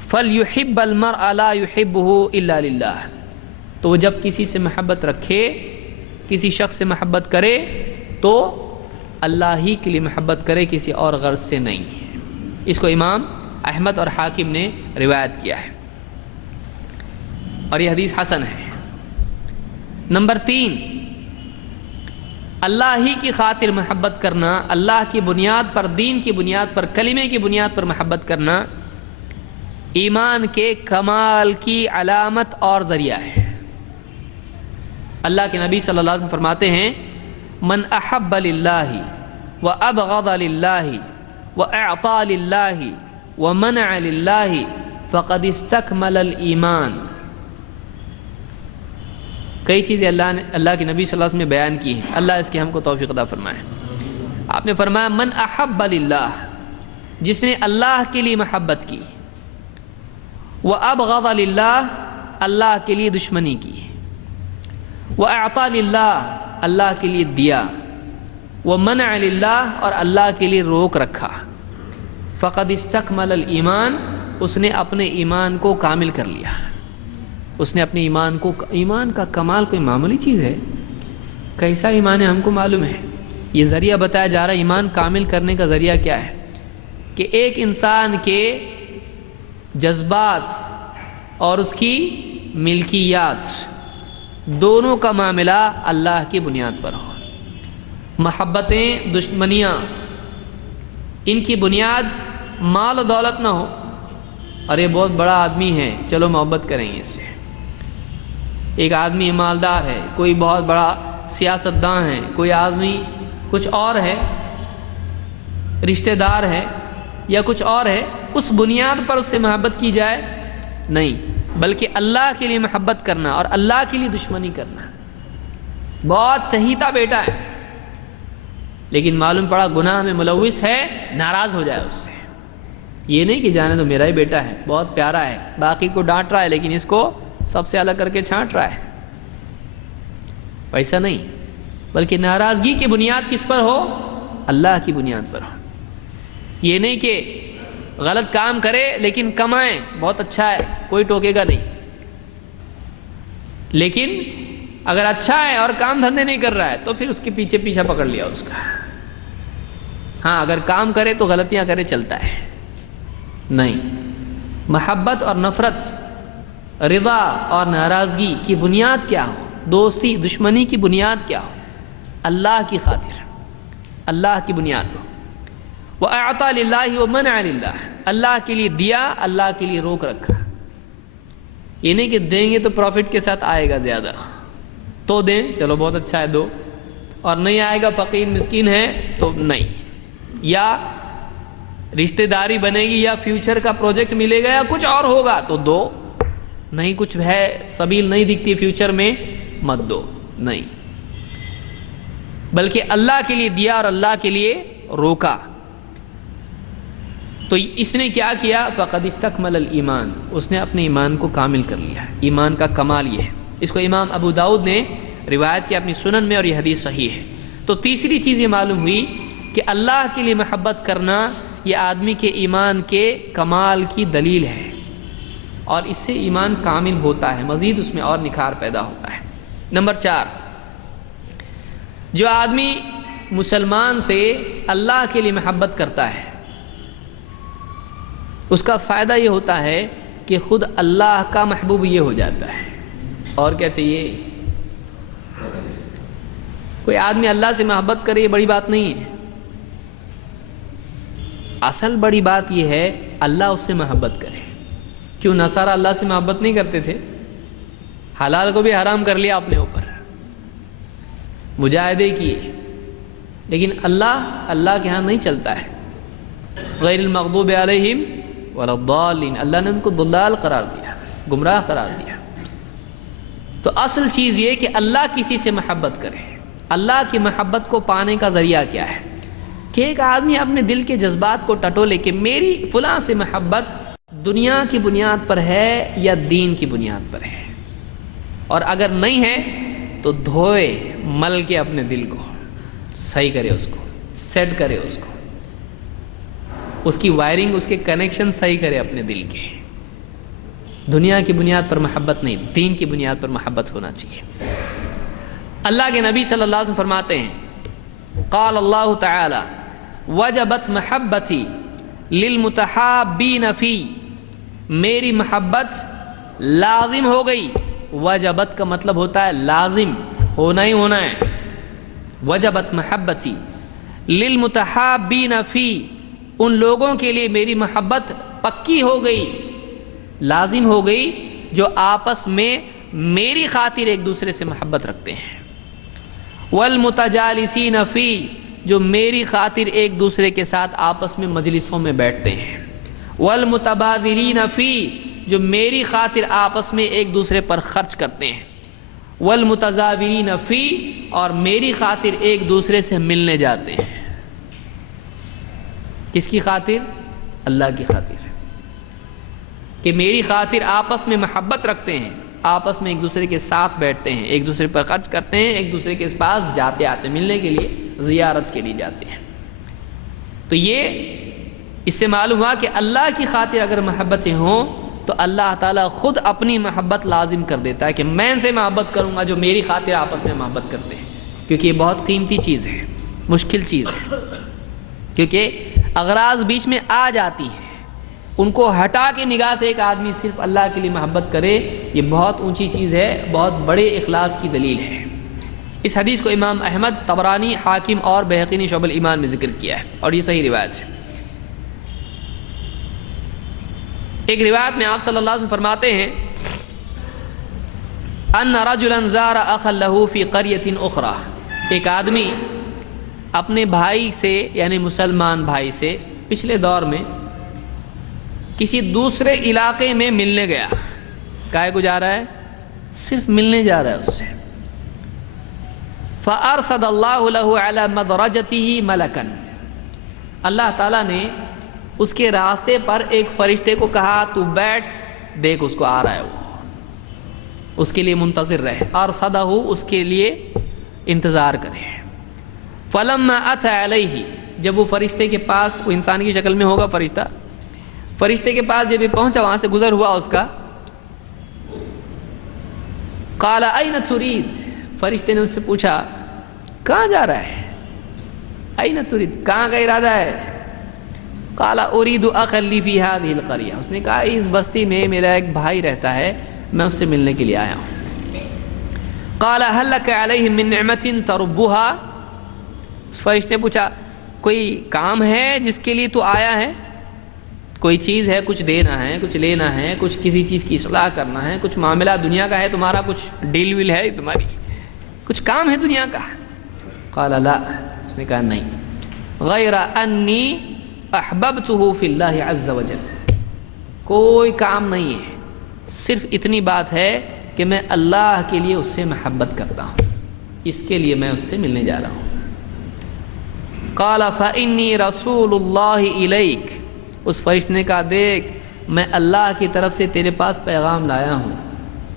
فَلْيُحِبَّ الْمَرْءَ لَا يُحِبُّهُ إِلَّا لِلَّهِ، تو وہ جب کسی سے محبت رکھے، کسی شخص سے محبت کرے تو اللہ ہی کے لیے محبت کرے، کسی اور غرض سے نہیں۔ اس کو امام احمد اور حاکم نے روایت کیا ہے اور یہ حدیث حسن ہے۔ نمبر 3، اللہ ہی کی خاطر محبت کرنا، اللہ کی بنیاد پر، دین کی بنیاد پر، کلمے کی بنیاد پر محبت کرنا ایمان کے کمال کی علامت اور ذریعہ ہے۔ اللہ کے نبی صلی اللہ علیہ وسلم فرماتے ہیں، من احب للہ وابغض للہ واعطى للہ ومنع للہ فقد استکمل الایمان۔ کئی چیزیں اللہ کے نبی صلی اللہ علیہ وسلم نے بیان کی ہیں، اللہ اس کی ہم کو توفیق عطا فرمائے۔ آپ نے فرمایا من احب للہ، جس نے اللہ کے لیے محبت کی، وابغض للہ، اللہ کے لیے دشمنی کی، واعطى للہ، اللہ کے لیے دیا، ومنع للہ، اور اللہ کے لیے روک رکھا، فقد استکمل الایمان، اس نے اپنے ایمان کو کامل کر لیا۔ اس نے اپنے ایمان کا کمال کوئی معمولی چیز ہے؟ کیسا ایمان ہے ہم کو معلوم ہے۔ یہ ذریعہ بتایا جا رہا ہے، ایمان کامل کرنے کا ذریعہ کیا ہے؟ کہ ایک انسان کے جذبات اور اس کی ملکیات دونوں کا معاملہ اللہ کی بنیاد پر ہو۔ محبتیں، دشمنیاں، ان کی بنیاد مال و دولت نہ ہو، ارے بہت بڑا آدمی ہے چلو محبت کریں گے اس سے۔ ایک آدمی مالدار ہے، کوئی بہت بڑا سیاستدان ہے، کوئی آدمی کچھ اور ہے، رشتہ دار ہے یا کچھ اور ہے، اس بنیاد پر اس سے محبت کی جائے نہیں، بلکہ اللہ کے لیے محبت کرنا اور اللہ کے لیے دشمنی کرنا۔ بہت چہیتا بیٹا ہے، لیکن معلوم پڑا گناہ میں ملوث ہے، ناراض ہو جائے اس سے. یہ نہیں کہ جانے تو میرا ہی بیٹا ہے، بہت پیارا ہے، باقی کو ڈانٹ رہا ہے لیکن اس کو سب سے الگ کر کے چھانٹ رہا ہے. ویسا نہیں، بلکہ ناراضگی کی بنیاد کس پر ہو؟ اللہ کی بنیاد پر ہو. یہ نہیں کہ غلط کام کرے لیکن کمائیں، بہت اچھا ہے، کوئی ٹوکے گا نہیں، لیکن اگر اچھا ہے اور کام دھندے نہیں کر رہا ہے تو پھر اس کے پیچھے پیچھا پکڑ لیا اس کا. ہاں اگر کام کرے تو غلطیاں کرے چلتا ہے. نہیں، محبت اور نفرت، رضا اور ناراضگی کی بنیاد کیا ہو؟ دوستی دشمنی کی بنیاد کیا ہو؟ اللہ کی خاطر، اللہ کی بنیاد ہو. وَأَعْطَى لِلَّهِ وَمَنَعَ لِلَّهِ، اللہ کے لیے دیا، اللہ کے لیے روک رکھا. یہ نہیں کہ دیں گے تو پروفٹ کے ساتھ آئے گا زیادہ تو دیں، چلو بہت اچھا ہے دو، اور نہیں آئے گا فقیر مسکین ہے تو نہیں، یا رشتہ داری بنے گی یا فیوچر کا پروجیکٹ ملے گا یا کچھ اور ہوگا تو دو، نہیں کچھ ہے سبیل نہیں دکھتی فیوچر میں مت دو. نہیں، بلکہ اللہ کے لیے دیا اور اللہ کے لیے روکا. تو اس نے کیا کیا؟ فقد استکمل الایمان، اس نے اپنے ایمان کو کامل کر لیا. ایمان کا کمال یہ ہے. اس کو امام ابو داؤد نے روایت کیا اپنی سنن میں، اور یہ حدیث صحیح ہے. تو تیسری چیز یہ معلوم ہوئی کہ اللہ کے لیے محبت کرنا یہ آدمی کے ایمان کے کمال کی دلیل ہے، اور اس سے ایمان کامل ہوتا ہے، مزید اس میں اور نکھار پیدا ہوتا ہے. نمبر 4، جو آدمی مسلمان سے اللہ کے لیے محبت کرتا ہے اس کا فائدہ یہ ہوتا ہے کہ خود اللہ کا محبوب یہ ہو جاتا ہے. اور کیا چاہیے؟ کوئی آدمی اللہ سے محبت کرے یہ بڑی بات نہیں ہے. اصل بڑی بات یہ ہے اللہ اس سے محبت کرے. کیوں نصارہ اللہ سے محبت نہیں کرتے تھے؟ حلال کو بھی حرام کر لیا اپنے اوپر، مجاہدے کیے، لیکن اللہ کے ہاں نہیں چلتا ہے. غیر المغضوب علیہم ولا الضالین، اللہ نے ان کو ضلال قرار دیا، گمراہ قرار دیا. تو اصل چیز یہ کہ اللہ کسی سے محبت کرے. اللہ کی محبت کو پانے کا ذریعہ کیا ہے؟ کہ ایک آدمی اپنے دل کے جذبات کو ٹٹولے کہ میری فلاں سے محبت دنیا کی بنیاد پر ہے یا دین کی بنیاد پر ہے، اور اگر نہیں ہے تو دھوئے مل کے اپنے دل کو صحیح کرے، اس کو سیٹ کرے، اس کی وائرنگ، اس کے کنیکشن صحیح کرے اپنے دل کے. دنیا کی بنیاد پر محبت نہیں، دین کی بنیاد پر محبت ہونا چاہیے. اللہ کے نبی صلی اللہ علیہ وسلم فرماتے ہیں، قال اللہ تعالی وجبت محبتی للمتحابین فی، میری محبت لازم ہو گئی. وجبت کا مطلب ہوتا ہے لازم ہونا ہی ہونا ہے. وجبت محبتی للمتحابین فی، ان لوگوں کے لیے میری محبت پکی ہو گئی، لازم ہو گئی جو آپس میں میری خاطر ایک دوسرے سے محبت رکھتے ہیں. والمتجالسین فی، جو میری خاطر ایک دوسرے کے ساتھ آپس میں مجلسوں میں بیٹھتے ہیں. والمتبادلین فی، جو میری خاطر آپس میں ایک دوسرے پر خرچ کرتے ہیں. والمتزاورین فی، اور میری خاطر ایک دوسرے سے ملنے جاتے ہیں. کس کی خاطر؟ اللہ کی خاطر. کہ میری خاطر آپس میں محبت رکھتے ہیں، آپس میں ایک دوسرے کے ساتھ بیٹھتے ہیں، ایک دوسرے پر خرچ کرتے ہیں، ایک دوسرے کے پاس جاتے آتے ملنے کے لیے، زیارت کے لیے جاتے ہیں. تو یہ اس سے معلوم ہوا کہ اللہ کی خاطر اگر محبتیں ہوں تو اللہ تعالیٰ خود اپنی محبت لازم کر دیتا ہے کہ میں ان سے محبت کروں گا جو میری خاطر آپس میں محبت کرتے ہیں. کیونکہ یہ بہت قیمتی چیز ہے، مشکل چیز ہے، کیونکہ اغراض بیچ میں آ جاتی ہیں، ان کو ہٹا کے نگاہ سے ایک آدمی صرف اللہ کے لیے محبت کرے، یہ بہت اونچی چیز ہے، بہت بڑے اخلاص کی دلیل ہے. اس حدیث کو امام احمد، طبرانی، حاکم اور بہقی نے شعب الایمان میں ذکر کیا ہے، اور یہ صحیح روایت ہے. ایک روایت میں آپ صلی اللہ علیہ وسلم فرماتے ہیں، ان رجلا زار اخا له فی قریۃ اخری، ایک آدمی اپنے بھائی سے یعنی مسلمان بھائی سے پچھلے دور میں کسی دوسرے علاقے میں ملنے گیا. کائے کو جا رہا ہے؟ صرف ملنے جا رہا ہے اس سے. فَأَرْسَدَ اللَّهُ لَهُ عَلَى مَدْرَجَتِهِ مَلَكًا، اللہ تعالیٰ نے اس کے راستے پر ایک فرشتے کو کہا تو بیٹھ، دیکھ اس کو آ رہا ہے، وہ اس کے لیے منتظر رہے، ارسدہ اس کے لیے انتظار کرے۔ فَلَمَّا أَتَى عَلَيْهِ، جب وہ فرشتے کے پاس، وہ انسان کی شکل میں ہوگا فرشتہ، فرشتے کے پاس جب یہ پہنچا، وہاں سے گزر ہوا اس کا، قَالَ أَيْنَ تُرِيد، فرشتے نے اس سے پوچھا کہاں جا رہا ہے، أَيْنَ تُرِيد، کہاں کا ارادہ ہے، قَالَ أُرِيدُ أَخًا لِّي فِي هَذِهِ الْقَرْيَةِ، اس نے کہا اس بستی میں میرا ایک بھائی رہتا ہے، میں اس سے ملنے کے لیے آیا ہوں۔ قَالَ هَلْ لَكَ عَلَيْهِ مِن نِعْمَةٍ تَرُبُّهَا، اس فرشتے نے پوچھا کوئی کام ہے جس کے لیے تو آیا ہے، کوئی چیز ہے، کچھ دینا ہے، کچھ لینا ہے، کچھ کسی چیز کی اصلاح کرنا ہے، کچھ معاملہ دنیا کا ہے تمہارا، کچھ ڈیل ویل ہے تمہاری، کچھ کام ہے دنیا کا؟ قال لا، اس نے کہا نہیں، غیر انی احببتہ فی اللہ عز وجل، کوئی کام نہیں ہے، صرف اتنی بات ہے کہ میں اللہ کے لیے اس سے محبت کرتا ہوں، اس کے لیے میں اس سے ملنے جا رہا ہوں۔ قال فإنی رسول اللہ الیک، اس فرشتے نے کہا دیکھ میں اللہ کی طرف سے تیرے پاس پیغام لایا ہوں،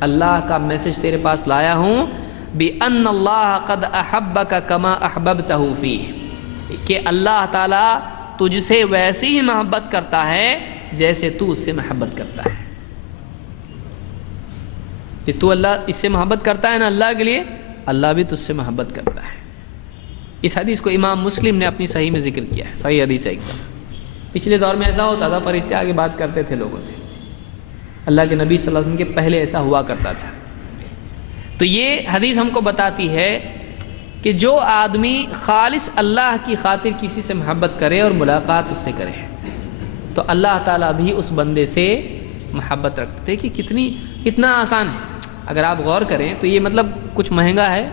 اللہ کا میسج تیرے پاس لایا ہوں، بِأَنَّ اللَّهَ قَدْ أَحَبَّكَ كَمَا أَحْبَبْتَهُ فِيهِ، کہ اللہ تعالیٰ تجھ سے ویسی ہی محبت کرتا ہے جیسے تو اس سے محبت کرتا ہے، کہ تو اللہ اس سے محبت کرتا ہے نا اللہ کے لیے، اللہ بھی تجھ سے محبت کرتا ہے۔ اس حدیث کو امام مسلم نے اپنی صحیح میں ذکر کیا ہے، صحیح حدیث ہے ایک دم۔ پچھلے دور میں ایسا ہوتا تھا، فرشتے آگے بات کرتے تھے لوگوں سے، اللہ کے نبی صلی اللہ علیہ وسلم کے پہلے ایسا ہوا کرتا تھا۔ تو یہ حدیث ہم کو بتاتی ہے کہ جو آدمی خالص اللہ کی خاطر کسی سے محبت کرے اور ملاقات اس سے کرے تو اللہ تعالیٰ بھی اس بندے سے محبت رکھتے ہیں۔ کہ کتنا آسان ہے، اگر آپ غور کریں تو یہ مطلب کچھ مہنگا ہے،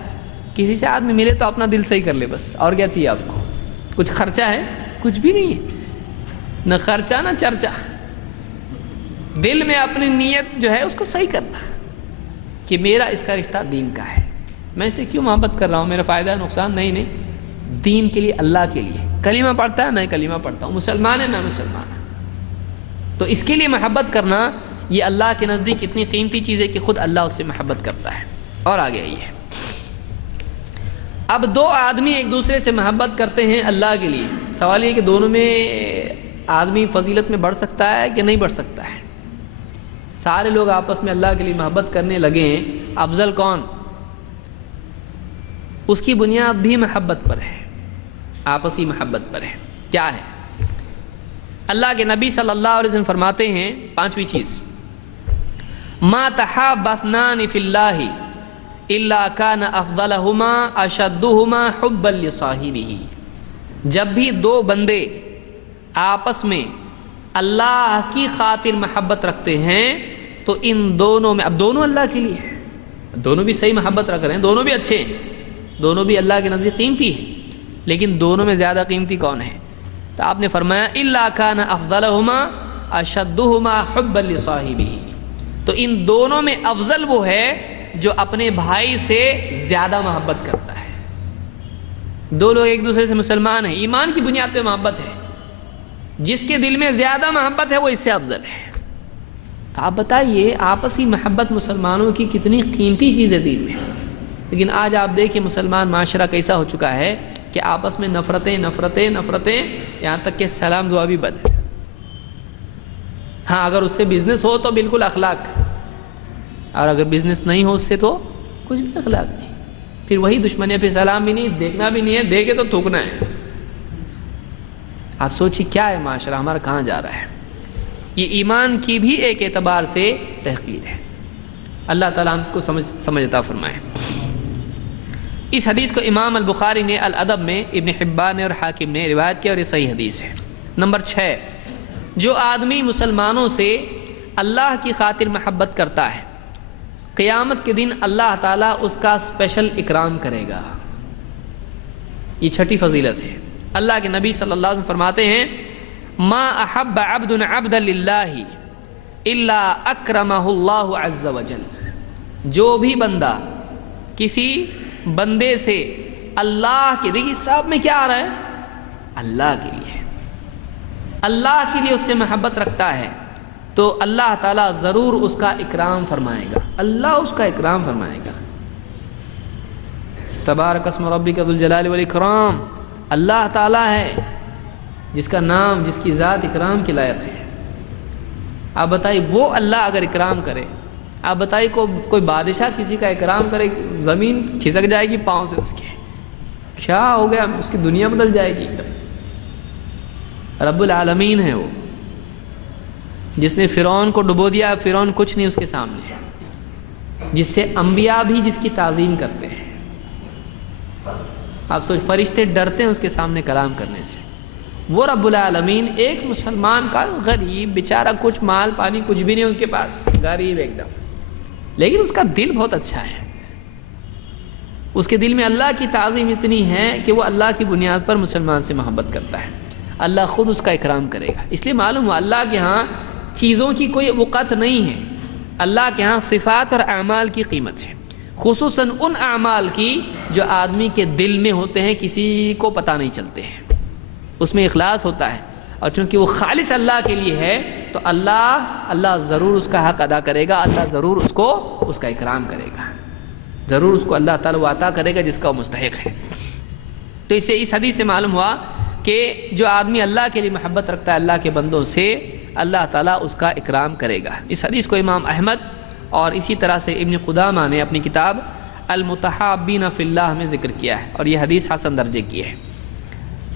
کسی سے آدمی ملے تو اپنا دل صحیح کر لے بس، اور کیا چاہیے آپ کو؟ کچھ خرچہ ہے؟ کچھ بھی نہیں ہے، نہ خرچہ نہ چرچا، دل میں اپنی نیت جو ہے اس کو صحیح کرنا کہ میرا اس کا رشتہ دین کا ہے، میں اسے کیوں محبت کر رہا ہوں، میرا فائدہ نقصان نہیں، دین کے لیے، اللہ کے لیے۔ کلمہ پڑھتا ہے، میں کلمہ پڑھتا ہوں، مسلمان ہے، میں مسلمان ہوں، تو اس کے لیے محبت کرنا یہ اللہ کے نزدیک اتنی قیمتی چیز ہے کہ خود اللہ اس سے محبت کرتا ہے۔ اور آگے آئیے، اب دو آدمی ایک دوسرے سے محبت کرتے ہیں اللہ کے لیے، سوال یہ کہ دونوں میں آدمی فضیلت میں بڑھ سکتا ہے کہ نہیں بڑھ سکتا ہے؟ سارے لوگ آپس میں اللہ کے لیے محبت کرنے لگے ہیں، افضل کون؟ اس کی بنیاد بھی محبت پر ہے، آپسی محبت پر ہے۔ کیا ہے؟ اللہ کے نبی صلی اللہ علیہ وسلم فرماتے ہیں پانچویں چیز، ما تحاب اثنان فی اللہ الا کان افضلہما اشدہما حبا لصاحبہ، جب بھی دو بندے آپس میں اللہ کی خاطر محبت رکھتے ہیں تو ان دونوں میں، اب دونوں اللہ کے لیے ہیں، دونوں بھی صحیح محبت رکھ رہے ہیں، دونوں بھی اچھے ہیں، دونوں بھی اللہ کے نزدیک قیمتی ہیں، لیکن دونوں میں زیادہ قیمتی کون ہے؟ تو آپ نے فرمایا الا کان افضلہما اشدہما حبا لصاحبہ، تو ان دونوں میں افضل وہ ہے جو اپنے بھائی سے زیادہ محبت کرتا ہے۔ دو لوگ ایک دوسرے سے مسلمان ہیں، ایمان کی بنیاد پہ محبت ہے، جس کے دل میں زیادہ محبت ہے وہ اس سے افضل ہے۔ تو آپ بتائیے آپسی محبت مسلمانوں کی کتنی قیمتی چیز ہے دین میں، لیکن آج آپ دیکھیں مسلمان معاشرہ کیسا ہو چکا ہے کہ آپس میں نفرتیں نفرتیں نفرتیں، یہاں تک کہ سلام دعا بھی بند۔ ہاں اگر اس سے بزنس ہو تو بالکل اخلاق، اور اگر بزنس نہیں ہو اس سے تو کچھ بھی اخلاق نہیں، پھر وہی دشمنی، پھر سلام بھی نہیں، دیکھنا بھی نہیں ہے، دیکھے تو تھوکنا ہے۔ آپ سوچیے کیا ہے معاشرہ ہمارا، کہاں جا رہا ہے؟ یہ ایمان کی بھی ایک اعتبار سے تحقیر ہے۔ اللہ تعالیٰ ہم کو سمجھ عطا فرمائے۔ اس حدیث کو امام البخاری نے الادب میں، ابن حبان نے اور حاکم نے روایت کیا اور یہ صحیح حدیث ہے۔ نمبر 6، جو آدمی مسلمانوں سے اللہ کی خاطر محبت کرتا ہے قیامت کے دن اللہ تعالیٰ اس کا اسپیشل اکرام کرے گا، یہ چھٹی فضیلت ہے۔ اللہ کے نبی صلی اللہ علیہ وسلم فرماتے ہیں ما احب عبد عبدا للہ الا اکرمہ اللہ عز وجل، جو بھی بندہ کسی بندے سے اللہ کے، دیکھیے سب میں کیا آ رہا ہے؟ اللہ کے لیے، اللہ کے لیے اس سے محبت رکھتا ہے تو اللہ تعالیٰ ضرور اس کا اکرام فرمائے گا، اللہ اس کا اکرام فرمائے گا۔ تبارک اسم ربک ذو الجلال والاکرام، اللہ تعالیٰ ہے جس کا نام، جس کی ذات اکرام کے لائق ہے۔ آپ بتائیے وہ اللہ اگر اکرام کرے، آپ بتائیے کوئی بادشاہ کسی کا اکرام کرے، زمین کھسک جائے گی پاؤں سے اس کے، کیا ہو گیا، اس کی دنیا بدل جائے گی۔ رب العالمین ہے وہ، جس نے فرعون کو ڈبو دیا، فرعون کچھ نہیں اس کے سامنے، جس سے انبیاء بھی جس کی تعظیم کرتے ہیں۔ آپ سوچ، فرشتے ڈرتے ہیں اس کے سامنے کلام کرنے سے، وہ رب العالمین ایک مسلمان کا غریب بیچارہ، کچھ مال پانی کچھ بھی نہیں اس کے پاس، غریب ایک دم، لیکن اس کا دل بہت اچھا ہے، اس کے دل میں اللہ کی تعظیم اتنی ہے کہ وہ اللہ کی بنیاد پر مسلمان سے محبت کرتا ہے، اللہ خود اس کا اکرام کرے گا۔ اس لیے معلوم ہوا اللہ کے ہاں چیزوں کی کوئی وقت نہیں ہے، اللہ کے ہاں صفات اور اعمال کی قیمت ہے، خصوصاً ان اعمال کی جو آدمی کے دل میں ہوتے ہیں، کسی کو پتہ نہیں چلتے ہیں، اس میں اخلاص ہوتا ہے، اور چونکہ وہ خالص اللہ کے لیے ہے تو اللہ ضرور اس کا حق ادا کرے گا، اللہ ضرور اس کا اکرام کرے گا، ضرور اس کو اللہ تعالیٰ وہ عطا کرے گا جس کا وہ مستحق ہے۔ تو اس سے اس حدیث سے معلوم ہوا کہ جو آدمی اللہ کے لیے محبت رکھتا ہے اللہ کے بندوں سے، اللہ تعالیٰ اس کا اکرام کرے گا۔ اس حدیث کو امام احمد اور اسی طرح سے ابن قدامہ نے اپنی کتاب المتحابین فی اللہ میں ذکر کیا ہے، اور یہ حدیث حسن درجے کی ہے۔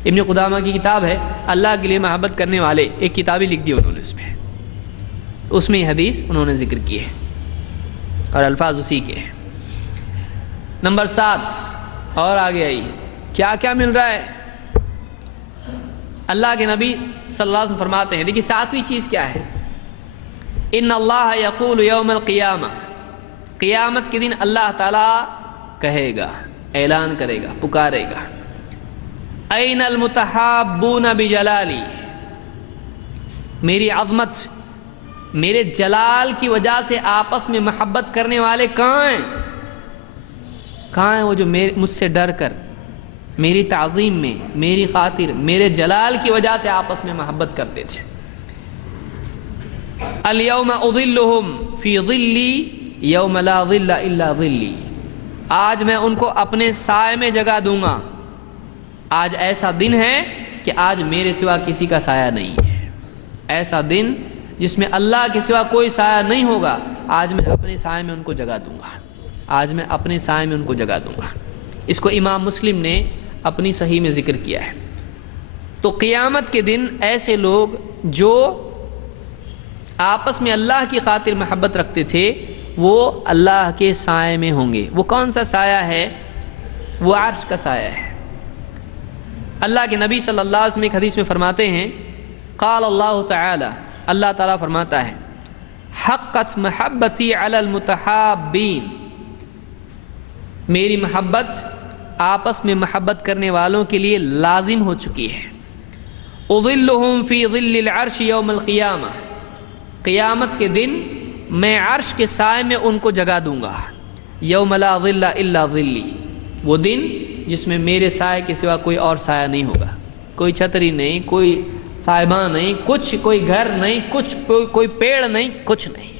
ابن قدامہ کی کتاب ہے اللہ کے لیے محبت کرنے والے، ایک کتاب ہی لکھ دی انہوں نے، اس میں یہ حدیث انہوں نے ذکر کی ہے اور الفاظ اسی کے ہیں۔ نمبر 7 اور آگے آئی، کیا کیا مل رہا ہے؟ اللہ کے نبی صلی اللہ علیہ وسلم فرماتے ہیں، دیکھیے 7ویں چیز کیا ہے؟ ان اللہ یقول یوم القیامہ، قیامت کے دن اللہ تعالیٰ کہے گا، اعلان کرے گا، پکارے گا، این المتحابون بجلالی، میری عظمت، میرے جلال کی وجہ سے آپس میں محبت کرنے والے کہاں ہیں؟ کہاں ہیں وہ جو مجھ سے ڈر کر میری تعظیم میں، میری خاطر، میرے جلال کی وجہ سے آپس میں محبت کرتے تھے؟ الیوم اظلہم فی ظلی یوم لا ظل الا ظلی، آج میں ان کو اپنے سائے میں جگہ دوں گا، آج ایسا دن ہے کہ آج میرے سوا کسی کا سایہ نہیں ہے، ایسا دن جس میں اللہ کے سوا کوئی سایہ نہیں ہوگا، آج میں اپنے سائے میں ان کو جگہ دوں گا، آج میں اپنے سائے میں ان کو جگہ دوں گا۔ اس کو امام مسلم نے اپنی صحیح میں ذکر کیا ہے۔ تو قیامت کے دن ایسے لوگ جو آپس میں اللہ کی خاطر محبت رکھتے تھے وہ اللہ کے سائے میں ہوں گے۔ وہ کون سا سایہ ہے؟ وہ عرش کا سایہ ہے۔ اللہ کے نبی صلی اللہ علیہ وسلم ایک حدیث میں فرماتے ہیں، قال اللہ تعالی، اللہ تعالیٰ فرماتا ہے، حقت محبتی علی المتحابین، میری محبت آپس میں محبت کرنے والوں کے لیے لازم ہو چکی ہے۔ اظلہم فی ظل العرش یوم القیامہ، قیامت کے دن میں عرش کے سائے میں ان کو جگہ دوں گا، یوم لا ظل الا ظلی، وہ دن جس میں میرے سائے کے سوا کوئی اور سایہ نہیں ہوگا، کوئی چھتری نہیں، کوئی سائباں نہیں، کچھ، کوئی گھر نہیں، کچھ، کوئی پیڑ نہیں، کچھ نہیں،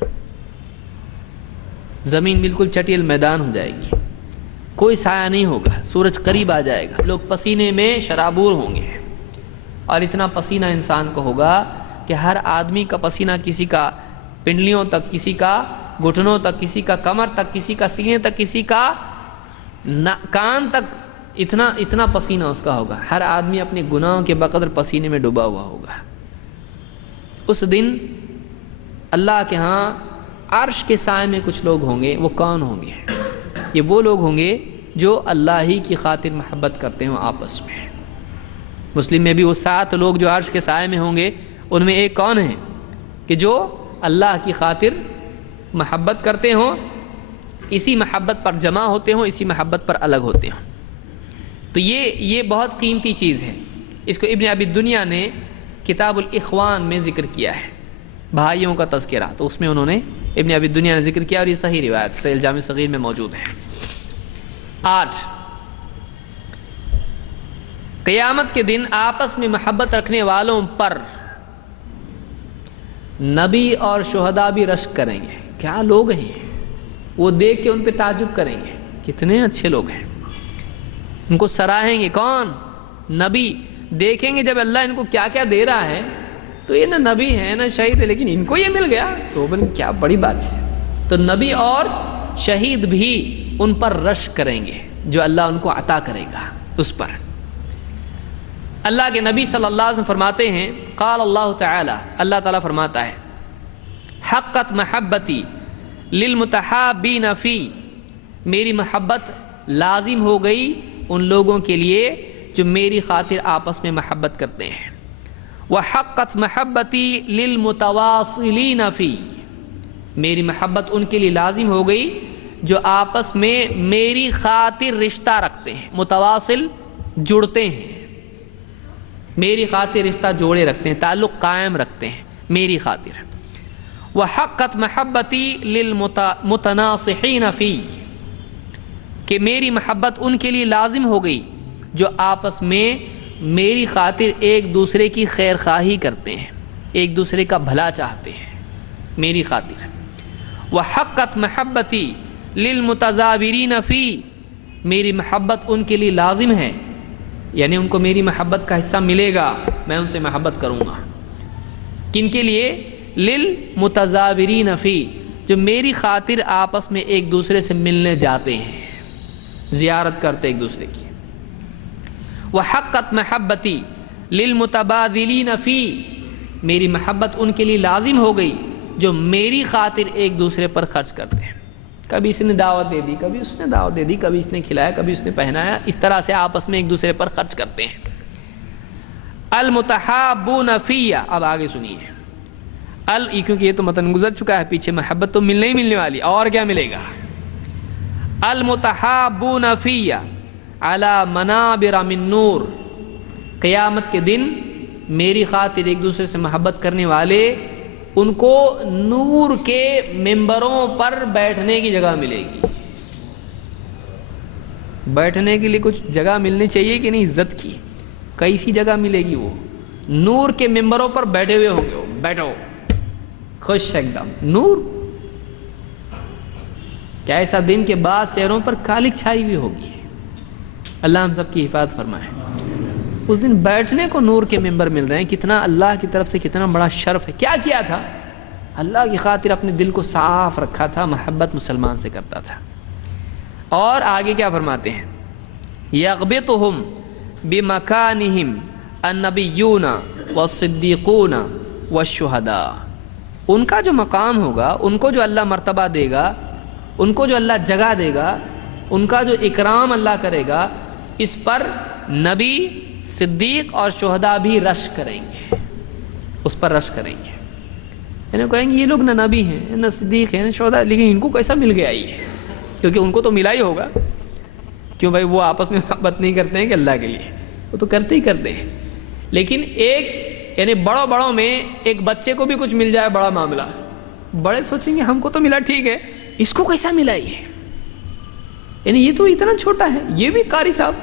زمین بالکل چٹیل میدان ہو جائے گی، کوئی سایہ نہیں ہوگا، سورج قریب آ جائے گا، لوگ پسینے میں شرابور ہوں گے، اور اتنا پسینہ انسان کو ہوگا کہ ہر آدمی کا پسینہ کسی کا پنڈلیوں تک، کسی کا گھٹنوں تک، کسی کا کمر تک، کسی کا سینے تک، کسی کا کان تک، اتنا پسینہ اس کا ہوگا، ہر آدمی اپنے گناہوں کے بقدر پسینے میں ڈوبا ہوا ہوگا۔ اس دن اللہ کے ہاں عرش کے سائے میں کچھ لوگ ہوں گے، وہ کون ہوں گے؟ یہ وہ لوگ ہوں گے جو اللہ ہی کی خاطر محبت کرتے ہوں آپس میں۔ مسلم میں بھی وہ 7 لوگ جو عرش کے سائے میں ہوں گے، ان میں ایک کون ہے کہ جو اللہ کی خاطر محبت کرتے ہوں، اسی محبت پر جمع ہوتے ہوں، اسی محبت پر الگ ہوتے ہوں۔ تو یہ بہت قیمتی چیز ہے، اس کو ابن ابی دنیا نے کتاب الاخوان میں ذکر کیا ہے، بھائیوں کا تذکرہ، تو اس میں انہوں نے ابن ابی دنیا نے ذکر کیا، اور یہ صحیح روایت صحیح الجامع صغیر میں موجود ہے۔ 8 قیامت کے دن آپس میں محبت رکھنے والوں پر نبی اور شہداء بھی رشک کریں گے. کیا لوگ ہیں وہ، دیکھ کے ان پہ تعجب کریں گے کتنے اچھے لوگ ہیں. ان کو سراہیں گے. کون؟ نبی. دیکھیں گے جب اللہ ان کو کیا کیا دے رہا ہے تو یہ نہ نبی ہے نہ شہید ہے، لیکن ان کو یہ مل گیا تو کیا بڑی بات ہے. تو نبی اور شہید بھی ان پر رشک کریں گے جو اللہ ان کو عطا کرے گا اس پر. اللہ کے نبی صلی اللہ علیہ وسلم فرماتے ہیں، قال اللہ تعالی، اللہ تعالیٰ فرماتا ہے، حقت محبتی للمتحابین فی، میری محبت لازم ہو گئی ان لوگوں کے لیے جو میری خاطر آپس میں محبت کرتے ہیں. وحقت محبتی للمتواصلین فی، میری محبت ان کے لیے لازم ہو گئی جو آپس میں میری خاطر رشتہ رکھتے ہیں. متواصل جڑتے ہیں، میری خاطر رشتہ جوڑے رکھتے ہیں، تعلق قائم رکھتے ہیں میری خاطر. وحقت محبتی للمتناصحین فی، کہ میری محبت ان کے لیے لازم ہو گئی جو آپس میں میری خاطر ایک دوسرے کی خیر خواہی کرتے ہیں، ایک دوسرے کا بھلا چاہتے ہیں میری خاطر. وحقت محبتی للمتزاورین فی، میری محبت ان کے لیے لازم ہے، یعنی ان کو میری محبت کا حصہ ملے گا، میں ان سے محبت کروں گا. کن کے لیے؟ للمتزاورین فی، جو میری خاطر آپس میں ایک دوسرے سے ملنے جاتے ہیں، زیارت کرتے ایک دوسرے کی. وحقت محبتی للمتبادلین فی، میری محبت ان کے لیے لازم ہو گئی جو میری خاطر ایک دوسرے پر خرچ کرتے ہیں. کبھی اس نے دعوت دے دی، کبھی اس نے دعوت دے دی، کبھی اس نے کھلایا، کبھی اس نے پہنایا، اس طرح سے آپس میں ایک دوسرے پر خرچ کرتے ہیں. المتحابون فی، اب آگے سنیے، کیونکہ یہ تو متن گزر چکا ہے پیچھے، محبت تو ملنے ہی ملنے والی، اور کیا ملے گا. المتحابون فی علی منابر من نور، قیامت کے دن میری خاطر ایک دوسرے سے محبت کرنے والے، ان کو نور کے ممبروں پر بیٹھنے کی جگہ ملے گی. بیٹھنے کے لیے کچھ جگہ ملنی چاہیے کہ نہیں، عزت کی، کیسی جگہ ملے گی؟ وہ نور کے ممبروں پر بیٹھے ہوئے ہوں گے، وہ بیٹھو خوش ایک دم نور. کیا ایسا دن کے بعد چہروں پر کالک چھائی ہوئی ہوگی. اللہ ہم سب کی حفاظت فرمائے. اس دن بیٹھنے کو نور کے ممبر مل رہے ہیں، کتنا اللہ کی طرف سے کتنا بڑا شرف ہے. کیا کیا تھا؟ اللہ کی خاطر اپنے دل کو صاف رکھا تھا، محبت مسلمان سے کرتا تھا. اور آگے کیا فرماتے ہیں، یغبطہم بمکانہم النبیون والصدیقون والشہداء، ان کا جو مقام ہوگا، ان کو جو اللہ مرتبہ دے گا، ان کو جو اللہ جگہ دے گا، ان کا جو اکرام اللہ کرے گا، اس پر نبی، صدیق اور شہداء بھی رشک کریں گے، اس پر رشک کریں گے. یعنی کہیں گے یہ لوگ نہ نبی ہیں نہ صدیق ہیں نہ شہداء، لیکن ان کو کیسا مل گیا یہ؟ کیونکہ ان کو تو ملا ہی ہوگا. کیوں بھائی؟ وہ آپس میں محبت نہیں کرتے ہیں کہ اللہ کے لیے، وہ تو کرتے ہی کرتے ہیں. لیکن ایک یعنی بڑوں میں ایک بچے کو بھی کچھ مل جائے بڑا معاملہ، بڑے سوچیں گے ہم کو تو ملا ٹھیک ہے، اس کو کیسا ملا یہ؟ یعنی یہ تو اتنا چھوٹا ہے، یہ بھی قاری صاحب.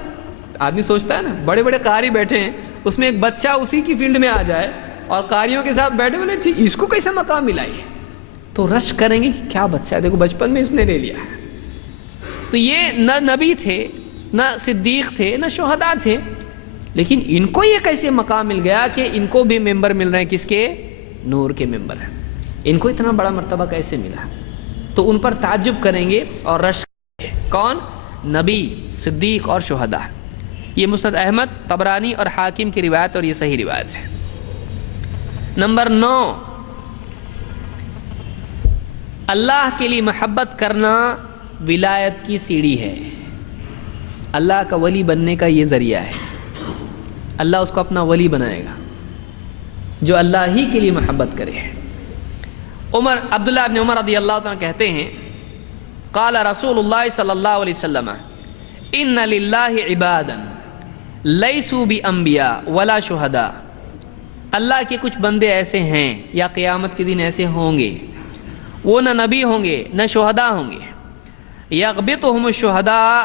آدمی سوچتا ہے نا، بڑے بڑے قاری بیٹھے ہیں، اس میں ایک بچہ اسی کی فیلڈ میں آ جائے اور قاریوں کے ساتھ بیٹھے بولے ٹھیک، اس کو کیسا مقام ملا یہ؟ تو رشک کریں گے کہ کیا بچہ ہے، دیکھو بچپن میں اس نے لے لیا. تو یہ نہ نبی تھے نہ صدیق تھے نہ شہداء تھے، لیکن ان کو یہ کیسے مقام مل گیا کہ ان کو بھی ممبر مل رہے ہیں، کس کے؟ نور کے ممبر ہیں. ان کو اتنا بڑا مرتبہ کیسے ملا؟ تو ان پر تعجب کریں گے اور رشک کریں گے. کون؟ نبی، صدیق اور شہداء. یہ مسند احمد، طبرانی اور حاکم کی روایت، اور یہ صحیح روایت ہے. نمبر 9، اللہ کے لیے محبت کرنا ولایت کی سیڑھی ہے. اللہ کا ولی بننے کا یہ ذریعہ ہے. اللہ اس کو اپنا ولی بنائے گا جو اللہ ہی کے لیے محبت کرے. عبداللہ ابن عمر رضی اللہ عنہ کہتے ہیں، قال رسول اللہ صلی اللہ علیہ وسلم، ان للہ عبادا لیسوا بانبیاء ولا شہداء، اللہ کے کچھ بندے ایسے ہیں یا قیامت کے دن ایسے ہوں گے، وہ نہ نبی ہوں گے نہ شہداء ہوں گے. یغبطہم الشہداء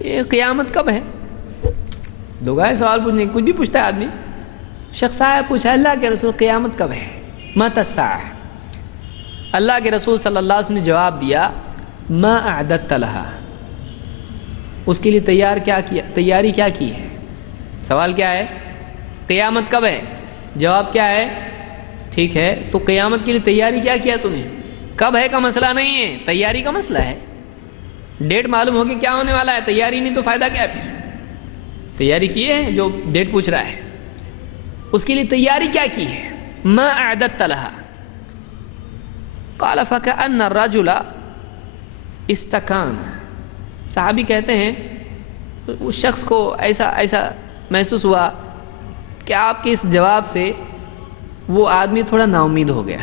یہ قیامت کب ہے؟ لوگ آئے سوال پوچھنے، کچھ بھی پوچھتا ہے آدمی. شخص آیا پوچھا اللہ کے رسول قیامت کب ہے؟ متی الساعہ. اللہ کے رسول صلی اللہ علیہ وسلم نے جواب دیا ما اعددت لها. اس کے لیے تیاری کیا کی ہے؟ سوال کیا ہے؟ قیامت کب ہے؟ جواب کیا ہے؟ ٹھیک ہے تو قیامت کے لیے تیاری کیا کیا تم نے؟ کب ہے کا مسئلہ نہیں ہے، تیاری کا مسئلہ ہے. ڈیٹ معلوم ہو کہ کیا ہونے والا ہے، تیاری نہیں تو فائدہ کیا ہے؟ پھر تیاری کی ہے جو ڈیٹ پوچھ رہا ہے، اس کے لیے تیاری کیا کی ہے؟ ما اعددت لها. قال فكأن الرجل استكان. صحابی کہتے ہیں اس شخص کو ایسا محسوس ہوا کہ آپ کے اس جواب سے وہ آدمی تھوڑا نا امید ہو گیا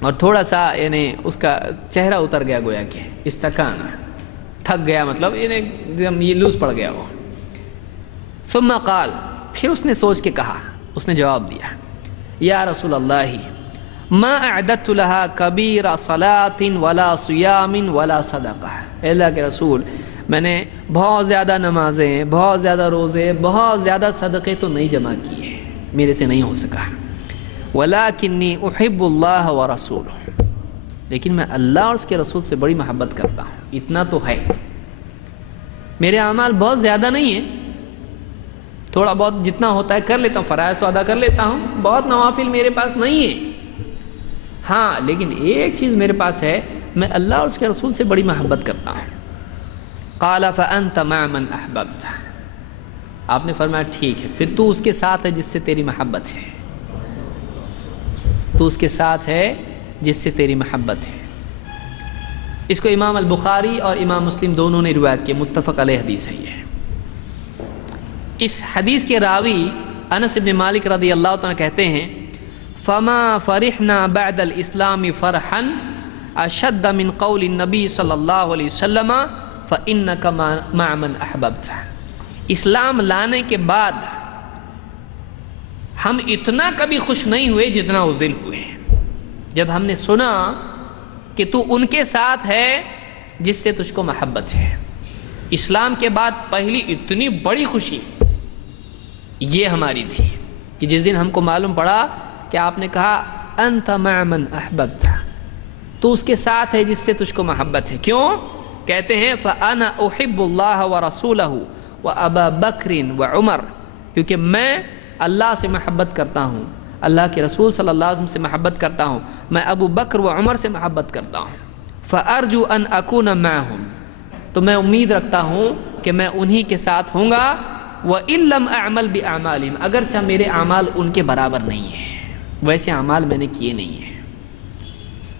اور تھوڑا سا یعنی اس کا چہرہ اتر گیا، گویا کہ استکان، تھک گیا، مطلب یہ لوز پڑ گیا وہ. ثم قال. پھر اس نے سوچ کے کہا، اس نے جواب دیا یا رسول اللہ ما اعددت لها کبیر صلاۃ ولا صیام ولا صدقہ. اے اللہ کے رسول میں نے بہت زیادہ نمازیں، بہت زیادہ روزے، بہت زیادہ صدقے تو نہیں جمع کیے، میرے سے نہیں ہو سکا. ولیکنی احب اللہ ورسولہ. لیکن میں اللہ اور اس کے رسول سے بڑی محبت کرتا ہوں، اتنا تو ہے. میرے اعمال بہت زیادہ نہیں ہیں، تھوڑا بہت جتنا ہوتا ہے کر لیتا ہوں، فرائض تو ادا کر لیتا ہوں، بہت نوافل میرے پاس نہیں ہے. ہاں لیکن ایک چیز میرے پاس ہے، میں اللہ اور اس کے رسول سے بڑی محبت کرتا ہوں. قال فأنت مع من احببت. آپ نے فرمایا ٹھیک ہے پھر تو اس کے ساتھ ہے جس سے تیری محبت ہے، تو اس کے ساتھ ہے جس سے تیری محبت ہے. اس کو امام البخاری اور امام مسلم دونوں نے روایت کی، متفق علیہ حدیث ہے یہ. اس حدیث کے راوی انس بن مالک رضی اللہ تعالیٰ کہتے ہیں فما فرحنا بعد الاسلام فرحا اشد من قول النبی صلی اللہ علیہ وسلم فإنك مع من احببت. اسلام لانے کے بعد ہم اتنا کبھی خوش نہیں ہوئے جتنا اس دن ہوئے جب ہم نے سنا کہ تو ان کے ساتھ ہے جس سے تجھ کو محبت ہے. اسلام کے بعد پہلی اتنی بڑی خوشی یہ ہماری تھی کہ جس دن ہم کو معلوم پڑا کہ آپ نے کہا انت مع من احببت، تو اس کے ساتھ ہے جس سے تجھ کو محبت ہے. کیوں؟ کہتے ہیں فانا احب اللہ ورسولہ وابا بکر وعمر. کیونکہ میں اللہ سے محبت کرتا ہوں، اللہ کے رسول صلی اللہ علیہ وسلم سے محبت کرتا ہوں، میں ابو بکر و عمر سے محبت کرتا ہوں. فارجو ان اکون معهم. تو میں امید رکھتا ہوں کہ میں انہی کے ساتھ ہوں گا. وَإِن لَمْ أَعْمَلْ بِأَعْمَالِهِمْ. اگرچہ میرے اعمال ان کے برابر نہیں ہیں، ویسے اعمال میں نے کیے نہیں ہیں.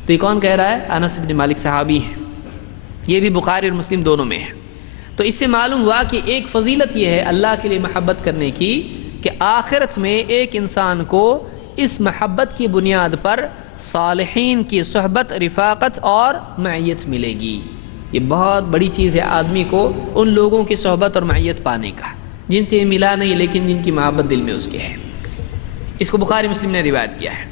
تو یہ کون کہہ رہا ہے؟ انس بن مالک صحابی ہیں، یہ بھی بخاری اور مسلم دونوں میں ہے. تو اس سے معلوم ہوا کہ ایک فضیلت یہ ہے اللہ کے لیے محبت کرنے کی کہ آخرت میں ایک انسان کو اس محبت کی بنیاد پر صالحین کی صحبت، رفاقت اور معیت ملے گی. یہ بہت بڑی چیز ہے آدمی کو ان لوگوں کی صحبت اور معیت پانے کا جن سے ملا نہیں لیکن جن کی محبت دل میں اس کے ہے. اس کو بخاری مسلم نے روایت کیا ہے.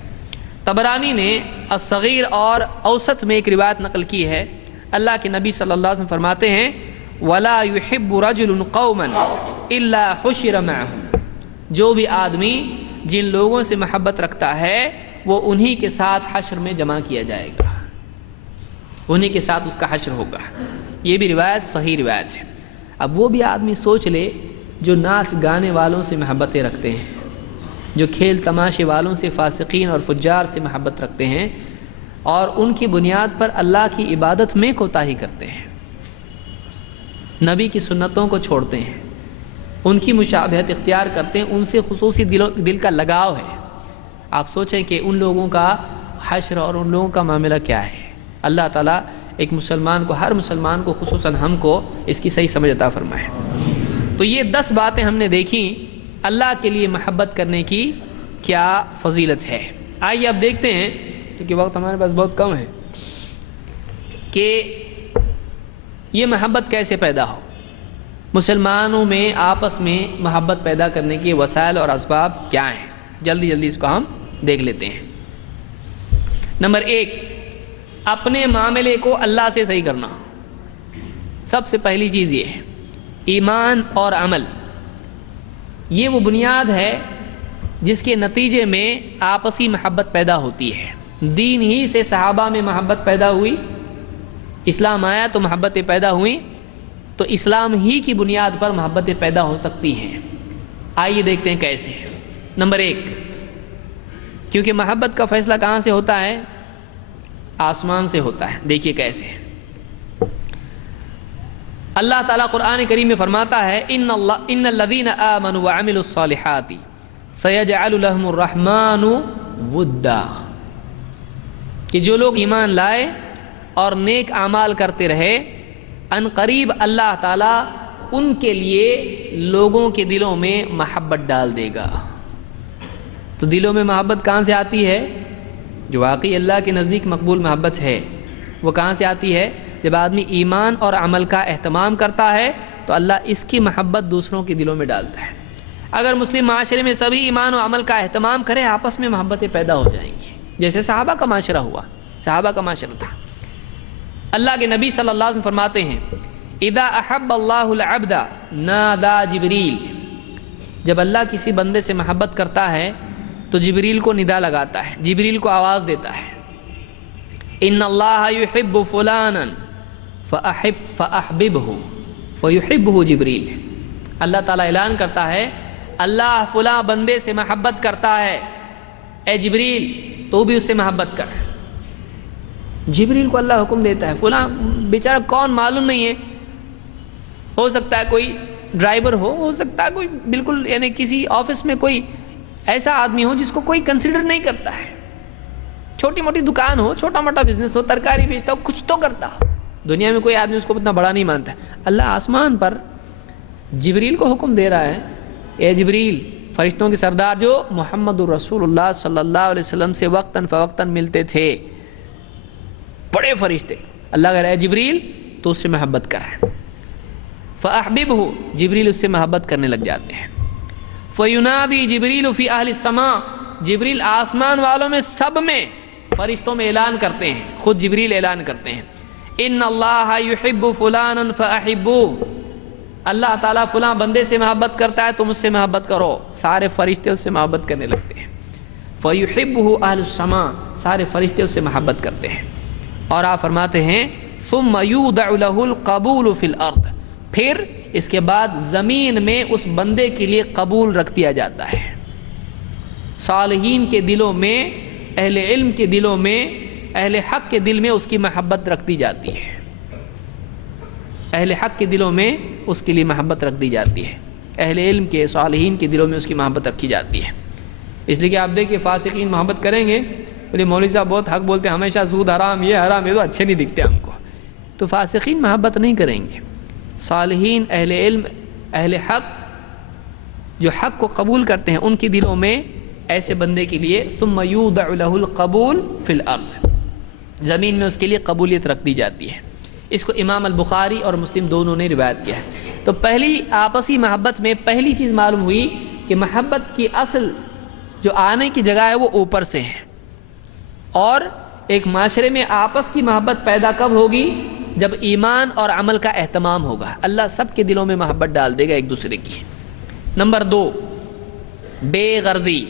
طبرانی نے الصغیر اور اوسط میں ایک روایت نقل کی ہے. اللہ کے نبی صلی اللہ علیہ وسلم فرماتے ہیں وَلَا يُحِبُّ رَجُلٌ قَوْمًا إِلَّا حُشِرَ مَعَهُمْ. جو بھی آدمی جن لوگوں سے محبت رکھتا ہے وہ انہی کے ساتھ حشر میں جمع کیا جائے گا، انہی کے ساتھ اس کا حشر ہوگا. یہ بھی روایت صحیح روایت ہے. اب وہ بھی آدمی سوچ لے جو ناچ گانے والوں سے محبتیں رکھتے ہیں، جو کھیل تماشے والوں سے، فاسقین اور فجار سے محبت رکھتے ہیں اور ان کی بنیاد پر اللہ کی عبادت میں کوتاہی کرتے ہیں، نبی کی سنتوں کو چھوڑتے ہیں، ان کی مشابہت اختیار کرتے ہیں، ان سے خصوصی دل کا لگاؤ ہے. آپ سوچیں کہ ان لوگوں کا حشر اور ان لوگوں کا معاملہ کیا ہے. اللہ تعالیٰ ایک مسلمان کو، ہر مسلمان کو، خصوصاً ہم کو اس کی صحیح سمجھ عطا فرمائے. تو یہ 10 باتیں ہم نے دیکھیں اللہ کے لیے محبت کرنے کی کیا فضیلت ہے. آئیے اب دیکھتے ہیں کیونکہ وقت ہمارے پاس بہت کم ہے کہ یہ محبت کیسے پیدا ہو. مسلمانوں میں آپس میں محبت پیدا کرنے کے وسائل اور اسباب کیا ہیں، جلدی جلدی اس کو ہم دیکھ لیتے ہیں. نمبر 1، اپنے معاملے کو اللہ سے صحیح کرنا. سب سے پہلی چیز یہ ہے ایمان اور عمل، یہ وہ بنیاد ہے جس کے نتیجے میں آپسی محبت پیدا ہوتی ہے۔ دین ہی سے صحابہ میں محبت پیدا ہوئی، اسلام آیا تو محبتیں پیدا ہوئیں، تو اسلام ہی کی بنیاد پر محبتیں پیدا ہو سکتی ہیں۔ آئیے دیکھتے ہیں کیسے۔ نمبر 1، کیونکہ محبت کا فیصلہ کہاں سے ہوتا ہے؟ آسمان سے ہوتا ہے۔ دیکھیے کیسے۔ اللہ تعالیٰ قرآن کریم میں فرماتا ہے ان الذین آمنوا وعملوا الصالحات سیجعل لهم الرحمن ودا، کہ جو لوگ ایمان لائے اور نیک اعمال کرتے رہے، ان قریب اللہ تعالیٰ ان کے لیے لوگوں کے دلوں میں محبت ڈال دے گا۔ تو دلوں میں محبت کہاں سے آتی ہے؟ جو واقعی اللہ کے نزدیک مقبول محبت ہے، وہ کہاں سے آتی ہے؟ جب آدمی ایمان اور عمل کا اہتمام کرتا ہے تو اللہ اس کی محبت دوسروں کے دلوں میں ڈالتا ہے۔ اگر مسلم معاشرے میں سبھی ایمان و عمل کا اہتمام کرے، آپس میں محبتیں پیدا ہو جائیں گی، جیسے صحابہ کا معاشرہ ہوا، صحابہ کا معاشرہ تھا۔ اللہ کے نبی صلی اللہ علیہ وسلم فرماتے ہیں اذا احب اللہ العبد نادى جبریل، جب اللہ کسی بندے سے محبت کرتا ہے تو جبریل کو ندا لگاتا ہے، جبریل کو آواز دیتا ہے، ان اللہ یحب فلانا فاحببہ فیحبہ جبریل۔ اللہ تعالیٰ اعلان کرتا ہے اللہ فلاں بندے سے محبت کرتا ہے، اے جبریل تو بھی اس سے محبت کر۔ جبریل کو اللہ حکم دیتا ہے، فلاں بیچارہ کون معلوم نہیں ہے، ہو سکتا ہے کوئی ڈرائیور ہو سکتا ہے کوئی بالکل یعنی کسی آفس میں کوئی ایسا آدمی ہو جس کو کوئی کنسیڈر نہیں کرتا ہے، چھوٹی موٹی دکان ہو، چھوٹا موٹا بزنس ہو، ترکاری بیچتا ہو، کچھ تو کرتا ہو، دنیا میں کوئی آدمی اس کو اتنا بڑا نہیں مانتا ہے۔ اللہ آسمان پر جبریل کو حکم دے رہا ہے، اے جبریل، فرشتوں کے سردار جو محمد الرسول اللہ صلی اللہ علیہ وسلم سے وقتاً فوقتاً ملتے تھے، بڑے فرشتے، اللہ کہہ رہا ہے جبریل تو اس سے محبت کر، فاحببہ، جبریل اس سے محبت کرنے لگ جاتے ہیں۔ فینادی جبریل فی اہل السماء، جبریل آسمان والوں میں سب میں فرشتوں میں اعلان کرتے ہیں، خود جبریل اعلان کرتے ہیں ان اللہ یحب فلانا فاحبوہ، اللہ تعالیٰ فلاں بندے سے محبت کرتا ہے تم اس سے محبت کرو، سارے فرشتے اس سے محبت کرنے لگتے ہیں۔ فیحبہ اہل السماء، سارے فرشتے اس سے محبت کرتے ہیں۔ اور آپ فرماتے ہیں ثم یودع لہ القبول فی الارض، پھر اس کے بعد زمین میں اس بندے کے لیے قبول رکھ دیا جاتا ہے۔ صالحین کے دلوں میں، اہل علم کے دلوں میں، اہل حق کے دل میں اس کی محبت رکھ دی جاتی ہے، اہل حق کے دلوں میں اس کے لیے محبت رکھ دی جاتی ہے، اہل علم کے، صالحین کے دلوں میں اس کی محبت رکھی جاتی ہے۔ اس لیے کہ آپ دیکھیں فاسقین محبت کریں گے، بولے مولوی صاحب بہت حق بولتے ہیں، ہمیشہ سود حرام، یہ حرام، یہ تو اچھے نہیں دکھتے ہم کو، تو فاسقین محبت نہیں کریں گے۔ صالحین، اہل علم، اہل حق جو حق کو قبول کرتے ہیں، ان کے دلوں میں ایسے بندے کے لیے ثم یودع لہ القبول فی الارض، زمین میں اس کے لیے قبولیت رکھ دی جاتی ہے۔ اس کو امام البخاری اور مسلم دونوں نے روایت کیا ہے۔ تو پہلی آپسی محبت میں پہلی چیز معلوم ہوئی کہ محبت کی اصل جو آنے کی جگہ ہے وہ اوپر سے ہے، اور ایک معاشرے میں آپس کی محبت پیدا کب ہوگی؟ جب ایمان اور عمل کا اہتمام ہوگا، اللہ سب کے دلوں میں محبت ڈال دے گا ایک دوسرے کی۔ نمبر 2، بے غرضی۔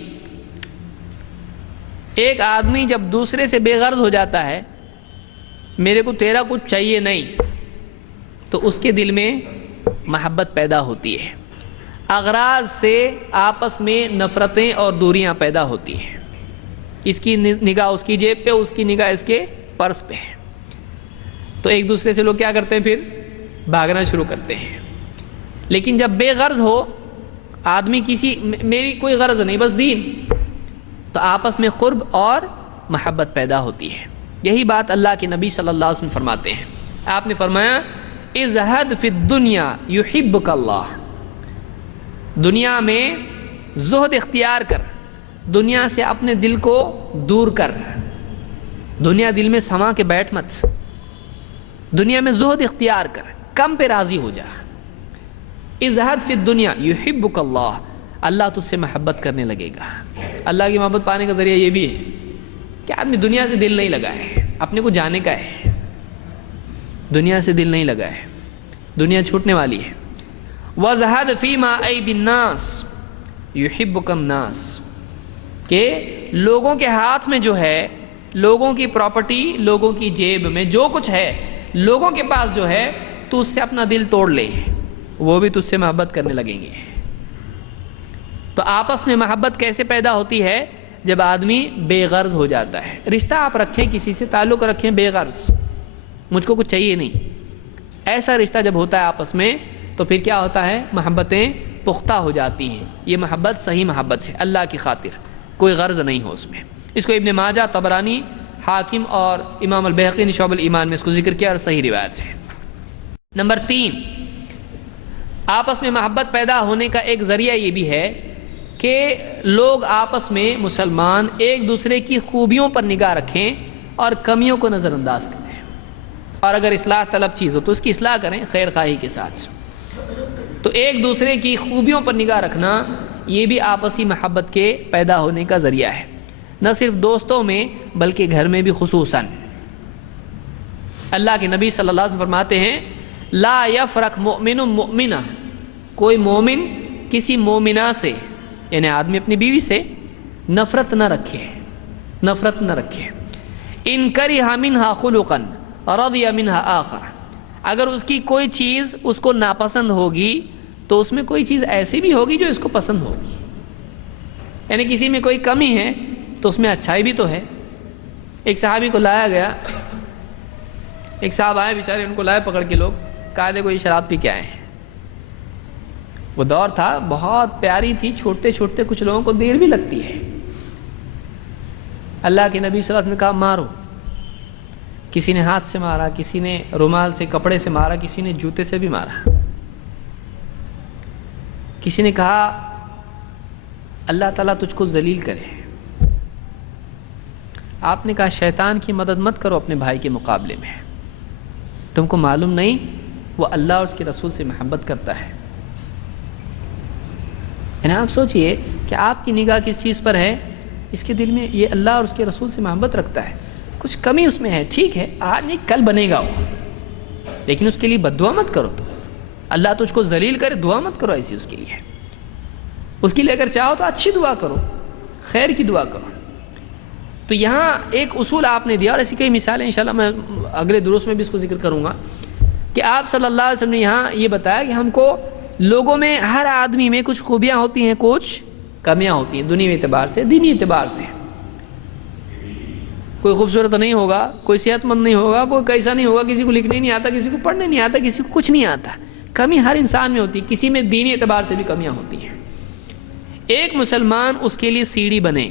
ایک آدمی جب دوسرے سے بے غرض ہو جاتا ہے، میرے کو تیرا کچھ چاہیے نہیں، تو اس کے دل میں محبت پیدا ہوتی ہے، اغراض سے آپس میں نفرتیں اور دوریاں پیدا ہوتی ہیں، اس کی نگاہ اس کی جیب پہ، اس کی نگاہ اس کے پرس پہ ہے، تو ایک دوسرے سے لوگ کیا کرتے ہیں؟ پھر بھاگنا شروع کرتے ہیں۔ لیکن جب بے غرض ہو آدمی، کسی میری کوئی غرض نہیں بس دین، تو آپس میں قرب اور محبت پیدا ہوتی ہے۔ یہی بات اللہ کے نبی صلی اللہ علیہ وسلم فرماتے ہیں۔ آپ نے فرمایا ازہد فی الدنیا یحبک اللہ، دنیا میں زہد اختیار کر، دنیا سے اپنے دل کو دور کر، دنیا دل میں سما کے بیٹھ مت، دنیا میں زہد اختیار کر، کم پہ راضی ہو جا۔ ازہد فی الدنیا یحبک اللہ، اللہ تجھ سے محبت کرنے لگے گا۔ اللہ کی محبت پانے کا ذریعہ یہ بھی ہے کہ آدمی دنیا سے دل نہیں لگا ہے، اپنے کو جانے کا ہے، دنیا سے دل نہیں لگا ہے، دنیا چھوٹنے والی ہے۔ وَزْهَدْ فِي مَا أَيْدِ النَّاسِ يُحِبُّكَ النَّاسِ، کہ لوگوں کے ہاتھ میں جو ہے، لوگوں کی پراپرٹی، لوگوں کی جیب میں جو کچھ ہے، لوگوں کے پاس جو ہے، تو اس سے اپنا دل توڑ لے، وہ بھی تجھ سے محبت کرنے لگیں گے۔ تو آپس میں محبت کیسے پیدا ہوتی ہے؟ جب آدمی بے غرض ہو جاتا ہے۔ رشتہ آپ رکھیں، کسی سے تعلق رکھیں بے غرض، مجھ کو کچھ چاہیے نہیں، ایسا رشتہ جب ہوتا ہے آپس میں، تو پھر کیا ہوتا ہے؟ محبتیں پختہ ہو جاتی ہیں۔ یہ محبت صحیح محبت سے، اللہ کی خاطر، کوئی غرض نہیں ہو اس میں۔ اس کو ابن ماجہ، طبرانی، حاکم اور امام البیہقی نے شعب الایمان میں اس کو ذکر کیا، اور صحیح روایت سے۔ نمبر 3، آپس میں محبت پیدا ہونے کا ایک ذریعہ یہ بھی ہے کہ لوگ آپس میں مسلمان ایک دوسرے کی خوبیوں پر نگاہ رکھیں اور کمیوں کو نظر انداز کریں، اور اگر اصلاح طلب چیز ہو تو اس کی اصلاح کریں خیر خواہی کے ساتھ۔ تو ایک دوسرے کی خوبیوں پر نگاہ رکھنا یہ بھی آپسی محبت کے پیدا ہونے کا ذریعہ ہے، نہ صرف دوستوں میں بلکہ گھر میں بھی خصوصاً۔ اللہ کے نبی صلی اللہ علیہ وسلم فرماتے ہیں لا یفرق مؤمن مؤمنہ، کوئی مومن کسی مومنہ سے، یعنی آدمی اپنی بیوی سے نفرت نہ رکھے، نفرت نہ رکھے۔ ان کرہ منہا خلقا رضی منہا آخر، اگر اس کی کوئی چیز اس کو ناپسند ہوگی تو اس میں کوئی چیز ایسی بھی ہوگی جو اس کو پسند ہوگی، یعنی کسی میں کوئی کمی ہے تو اس میں اچھائی بھی تو ہے۔ ایک صحابی کو لایا گیا، ایک صاحب آئے بیچارے، ان کو لائے پکڑ کے لوگ، کہا دے کوئی شراب پی کے آئے ہیں۔ وہ دور تھا بہت پیاری تھی، چھوٹتے چھوٹتے کچھ لوگوں کو دیر بھی لگتی ہے۔ اللہ کے نبی صلی اللہ علیہ وسلم نے کہا مارو، کسی نے ہاتھ سے مارا، کسی نے رومال سے، کپڑے سے مارا، کسی نے جوتے سے بھی مارا۔ کسی نے کہا اللہ تعالیٰ تجھ کو ذلیل کرے۔ آپ نے کہا شیطان کی مدد مت کرو اپنے بھائی کے مقابلے میں، تم کو معلوم نہیں وہ اللہ اور اس کے رسول سے محبت کرتا ہے۔ یعنی آپ سوچئے کہ آپ کی نگاہ کس چیز پر ہے، اس کے دل میں یہ اللہ اور اس کے رسول سے محبت رکھتا ہے، کچھ کمی اس میں ہے، ٹھیک ہے آج نہیں کل بنے گا وہ، لیکن اس کے لیے بد دعا مت کرو، تو اللہ تجھ کو ذلیل کرے، دعا مت کرو ایسی اس کے لیے۔ اس کے لیے اگر چاہو تو اچھی دعا کرو، خیر کی دعا کرو۔ تو یہاں ایک اصول آپ نے دیا، اور ایسی کئی مثالیں انشاءاللہ میں اگلے دروس میں بھی اس کو ذکر کروں گا، کہ آپ صلی اللہ علیہ وسلم نے یہاں یہ بتایا کہ ہم کو لوگوں میں، ہر آدمی میں کچھ خوبیاں ہوتی ہیں، کچھ کمیاں ہوتی ہیں، دنیوی اعتبار سے، دینی اعتبار سے۔ کوئی خوبصورت نہیں ہوگا، کوئی صحت مند نہیں ہوگا، کوئی کیسا نہیں ہوگا، کسی کو لکھنے نہیں آتا، کسی کو پڑھنے نہیں آتا، کسی کو کچھ نہیں آتا، کمی ہر انسان میں ہوتی ہے، کسی میں دینی اعتبار سے بھی کمیاں ہوتی ہیں۔ ایک مسلمان اس کے لیے سیڑھی بنے،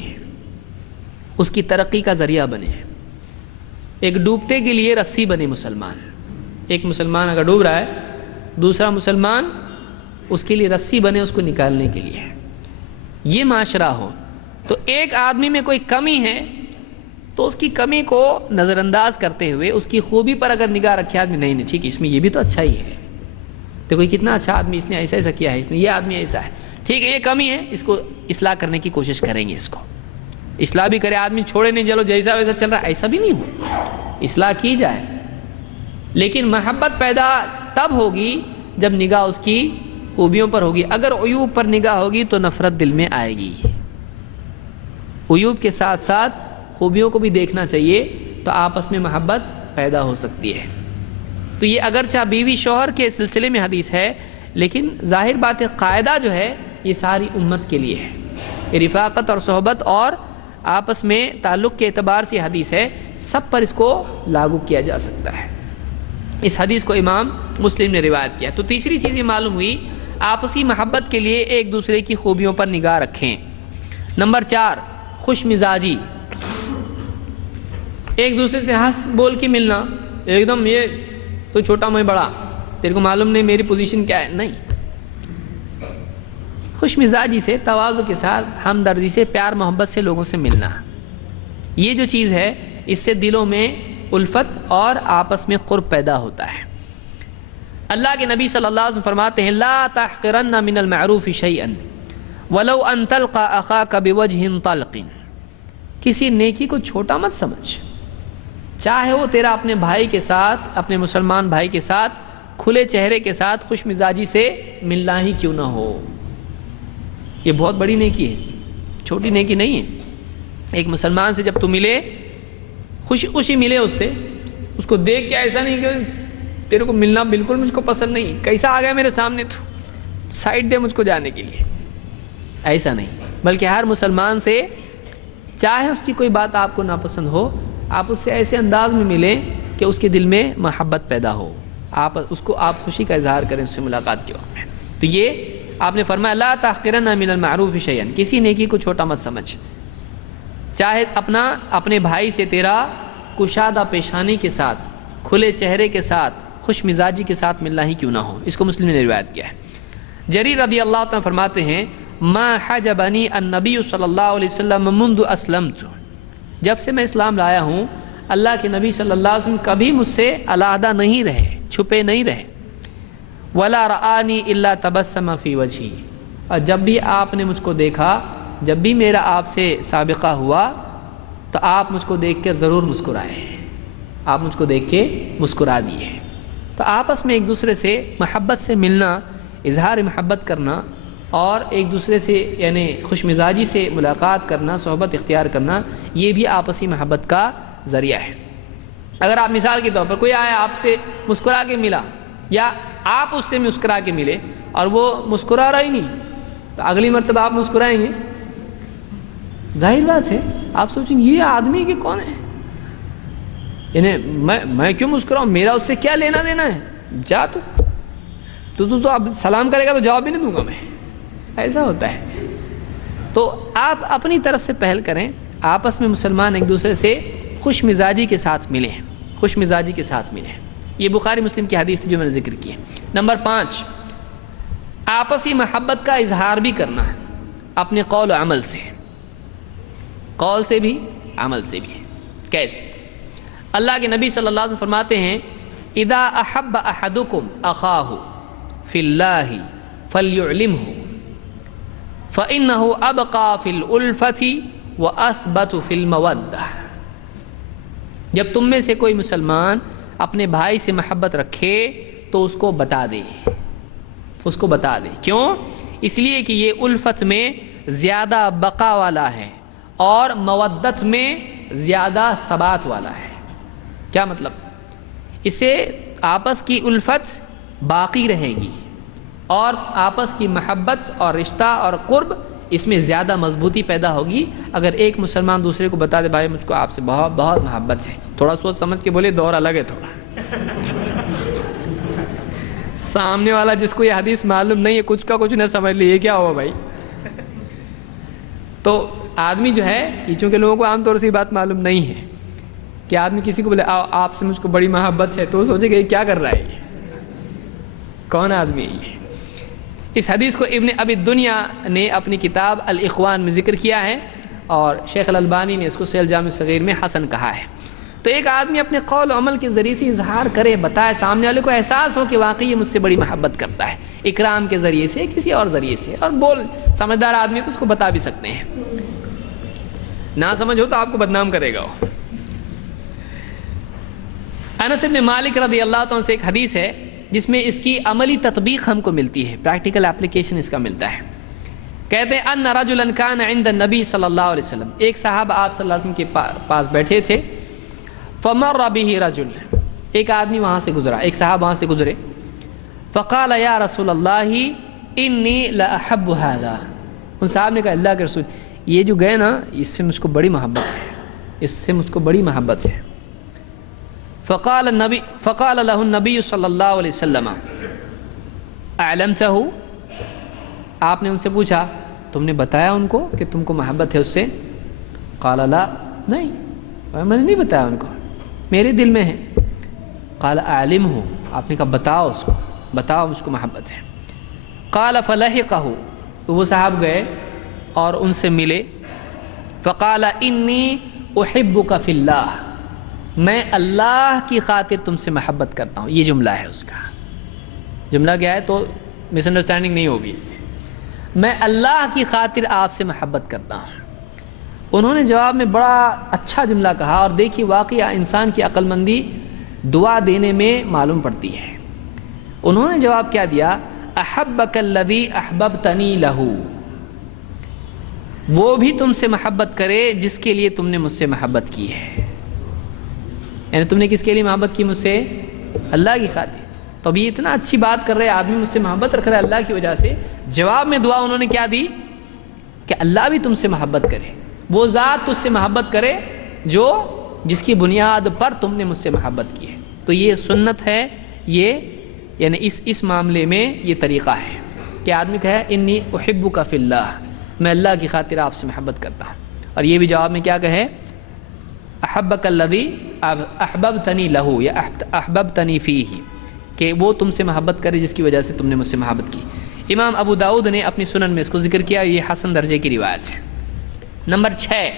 اس کی ترقی کا ذریعہ بنے، ایک ڈوبتے کے لیے رسی بنے مسلمان۔ ایک مسلمان اگر ڈوب رہا ہے، دوسرا مسلمان اس کے لیے رسی بنے، اس کو نکالنے کے لیے۔ یہ معاشرہ ہو تو ایک آدمی میں کوئی کمی ہے تو اس کی کمی کو نظر انداز کرتے ہوئے اس کی خوبی پر اگر نگاہ رکھے آدمی، نہیں نہیں ٹھیک ہے، اس میں یہ بھی تو اچھا ہی ہے، دیکھو یہ کتنا اچھا آدمی، اس نے ایسا ایسا کیا ہے، اس نے یہ آدمی ایسا ہے، ٹھیک ہے یہ کمی ہے، اس کو اصلاح کرنے کی کوشش کریں گے، اس کو اصلاح بھی کرے، آدمی چھوڑے نہیں، چلو جیسا ویسا چل رہا ہے، ایسا بھی نہیں ہو، اصلاح کی جائے۔ لیکن محبت پیدا تب ہوگی جب نگاہ اس کی خوبیوں پر ہوگی۔ اگر عیوب پر نگاہ ہوگی تو نفرت دل میں آئے گی۔ عیوب کے ساتھ ساتھ خوبیوں کو بھی دیکھنا چاہیے، تو آپس میں محبت پیدا ہو سکتی ہے۔ تو یہ اگرچہ بیوی شوہر کے سلسلے میں حدیث ہے، لیکن ظاہر بات ہے قاعدہ جو ہے یہ ساری امت کے لیے ہے، یہ رفاقت اور صحبت اور آپس میں تعلق کے اعتبار سے حدیث ہے، سب پر اس کو لاگو کیا جا سکتا ہے۔ اس حدیث کو امام مسلم نے روایت کیا۔ تو تیسری چیز یہ معلوم ہوئی، آپسی محبت کے لیے ایک دوسرے کی خوبیوں پر نگاہ رکھیں۔ نمبر 4، خوش مزاجی، ایک دوسرے سے ہنس بول کے ملنا، ایک دم یہ تو چھوٹا میں بڑا، تیرے کو معلوم نہیں میری پوزیشن کیا ہے، نہیں۔ خوش مزاجی سے، تواضع کے ساتھ، ہمدردی سے، پیار محبت سے لوگوں سے ملنا، یہ جو چیز ہے اس سے دلوں میں الفت اور آپس میں قرب پیدا ہوتا ہے۔ اللہ کے نبی صلی اللہ علیہ وسلم فرماتے ہیں لا تحقرن من المعروف شیئا ولو ان تلقى اخاك بوجه طلق، کسی نیکی کو چھوٹا مت سمجھ، چاہے وہ تیرا اپنے بھائی کے ساتھ، اپنے مسلمان بھائی کے ساتھ کھلے چہرے کے ساتھ خوش مزاجی سے ملنا ہی کیوں نہ ہو۔ یہ بہت بڑی نیکی ہے، چھوٹی نیکی نہیں ہے۔ ایک مسلمان سے جب تو ملے، خوشی خوشی ملے اس سے، اس کو دیکھ کے ایسا نہیں کہ تیرے کو ملنا بالکل مجھ کو پسند نہیں، کیسا آ گیا میرے سامنے، تو سائڈ دے مجھ کو جانے کے لیے، ایسا نہیں، بلکہ ہر مسلمان سے چاہے اس کی کوئی بات آپ کو ناپسند ہو، آپ اس سے ایسے انداز میں ملیں کہ اس کے دل میں محبت پیدا ہو، آپ خوشی کا اظہار کریں اس سے ملاقات کے وقت میں۔ تو یہ آپ نے فرمایا لا تحقرن من المعروف شیئا، کسی نیکی کو چھوٹا مت سمجھ، چاہے اپنے بھائی سے تیرا کشادہ پیشانی کے ساتھ، کھلے چہرے کے ساتھ، خوش مزاجی کے ساتھ ملنا ہی کیوں نہ ہو۔ اس کو مسلم نے روایت کیا ہے۔ جریر رضی اللہ عنہ فرماتے ہیں ما حجبنی النبی صلی اللہ علیہ وسلم منذ اسلمت، جب سے میں اسلام لایا ہوں اللہ کے نبی صلی اللہ علیہ وسلم کبھی مجھ سے علیحدہ نہیں رہے، چھپے نہیں رہے، ولا رآنی الا تبسم فی وجہی، اور جب بھی آپ نے مجھ کو دیکھا، جب بھی میرا آپ سے سابقہ ہوا تو آپ مجھ کو دیکھ کر ضرور مسکرائے، آپ مجھ کو دیکھ کے مسکرا دیے۔ تو آپس میں ایک دوسرے سے محبت سے ملنا، اظہار محبت کرنا، اور ایک دوسرے سے یعنی خوش مزاجی سے ملاقات کرنا، صحبت اختیار کرنا، یہ بھی آپسی محبت کا ذریعہ ہے۔ اگر آپ مثال کے طور پر کوئی آیا آپ سے مسکرا کے ملا، یا آپ اس سے مسکرا کے ملے اور وہ مسکرا رہا ہی نہیں، تو اگلی مرتبہ آپ مسکرائیں گے؟ ظاہر بات ہے، آپ سوچیں گے یہ آدمی کہ کون ہے، یعنی میں کیوں مسکراؤں، میرا اس سے کیا لینا دینا ہے، جا تو اب سلام کرے گا تو جواب بھی نہیں دوں گا میں، ایسا ہوتا ہے۔ تو آپ اپنی طرف سے پہل کریں، آپس میں مسلمان ایک دوسرے سے خوش مزاجی کے ساتھ ملیں، خوش مزاجی کے ساتھ ملیں۔ یہ بخاری مسلم کی حدیث تھی جو میں نے ذکر کی ہے۔ نمبر 5، آپسی محبت کا اظہار بھی کرنا ہے اپنے قول و عمل سے، قول سے بھی عمل سے بھی۔ کیسے؟ اللہ کے نبی صلی اللہ علیہ وسلم فرماتے ہیں اذا احب احدکم اخاہ فی اللہ فلیعلمہ فإنہ ابقى فی الالفۃ واثبت فی المودہ، جب تم میں سے کوئی مسلمان اپنے بھائی سے محبت رکھے تو اس کو بتا دے، اس کو بتا دے۔ کیوں؟ اس لیے کہ یہ الفت میں زیادہ بقا والا ہے اور مودت میں زیادہ ثبات والا ہے۔ کیا مطلب؟ اسے آپس کی الفت باقی رہے گی اور آپس کی محبت اور رشتہ اور قرب اس میں زیادہ مضبوطی پیدا ہوگی اگر ایک مسلمان دوسرے کو بتا دے بھائی مجھ کو آپ سے بہت بہت محبت ہے، تھوڑا سوچ سمجھ کے بولے دور الگ ہے تھوڑا سامنے والا جس کو یہ حدیث معلوم نہیں ہے کچھ کا کچھ نہ سمجھ لی یہ کیا ہوا بھائی، تو آدمی جو ہے یہ چونکہ لوگوں کو عام طور سے یہ بات معلوم نہیں ہے کہ آدمی کسی کو بولے آپ سے مجھ کو بڑی محبت ہے تو وہ سوچے کہ یہ کیا کر رہا ہے، یہ کون آدمی ہے یہ۔ اس حدیث کو ابن ابی الدنیا نے اپنی کتاب الاخوان میں ذکر کیا ہے اور شیخ الالبانی نے اس کو صحیح الجامع الصغیر میں حسن کہا ہے۔ تو ایک آدمی اپنے قول و عمل کے ذریعے سے اظہار کرے، بتائے، سامنے والے کو احساس ہو کہ واقعی یہ مجھ سے بڑی محبت کرتا ہے، اکرام کے ذریعے سے کسی اور ذریعے سے، اور سمجھدار آدمی ہے تو اس کو بتا بھی سکتے ہیں، نہ سمجھ ہو تو آپ کو بدنام کرے گا وہ۔ انس بن مالک رضی اللہ عنہ سے ایک حدیث ہے جس میں اس کی عملی تطبیق ہم کو ملتی ہے، پریکٹیکل اپلیکیشن اس کا ملتا ہے۔ کہتے ہیں ان رجلا کان عند النبی صلی اللہ علیہ وسلم، ایک صحابہ آپ صلی اللہ علیہ وسلم کے پاس بیٹھے تھے، فمر به رجل، ایک آدمی وہاں سے گزرا، ایک صحابہ وہاں سے گزرے، فقال یا رسول اللہ انی لاحب هذا، ان صاحب نے کہا اللہ کے رسول یہ جو گئے نا اس سے مجھ کو بڑی محبت ہے، اس سے مجھ کو بڑی محبت ہے۔ فقال له النبی صلی اللہ علیہ وسلم اعلمتہ، آپ نے ان سے پوچھا تم نے بتایا ان کو کہ تم کو محبت ہے اس سے؟ قال لا، نہیں میں نے نہیں بتایا ان کو، میرے دل میں ہے۔ قال اعلمہ، آپ نے کہا بتاؤ اس کو، بتاؤ مجھ کو محبت ہے۔ قال فلحقہ، تو وہ صاحب گئے اور ان سے ملے، فقال انی احبک فی اللہ، میں اللہ کی خاطر تم سے محبت کرتا ہوں، یہ جملہ ہے اس کا۔ جملہ کیا ہے تو مس انڈرسٹینڈنگ نہیں ہوگی اس سے، میں اللہ کی خاطر آپ سے محبت کرتا ہوں۔ انہوں نے جواب میں بڑا اچھا جملہ کہا، اور دیکھیے واقعہ انسان کی عقل مندی دعا دینے میں معلوم پڑتی ہے۔ انہوں نے جواب کیا دیا؟ احبک الذی احببتنی لہ، وہ بھی تم سے محبت کرے جس کے لیے تم نے مجھ سے محبت کی ہے. یعنی تم نے کس کے لیے محبت کی مجھ سے؟ اللہ کی خاطر. تو اب یہ اتنا اچھی بات کر رہے آدمی، مجھ سے محبت رکھ رہا ہے اللہ کی وجہ سے. جواب میں دعا انہوں نے کیا دی کہ اللہ بھی تم سے محبت کرے، وہ ذات تجھ سے محبت کرے جس کی بنیاد پر تم نے مجھ سے محبت کی ہے. تو یہ سنت ہے، یہ یعنی اس معاملے میں یہ طریقہ ہے کہ آدمی کہے انی احبک فی اللہ، میں اللہ کی خاطر آپ سے محبت کرتا ہوں. اور یہ بھی جواب میں کیا کہے؟ احبک الذی احببتنی لہ یا احببتنی فیہ، کہ وہ تم سے محبت کرے جس کی وجہ سے تم نے مجھ سے محبت کی. امام ابو داؤد نے اپنی سنن میں اس کو ذکر کیا، یہ حسن درجے کی روایت ہے. نمبر 6،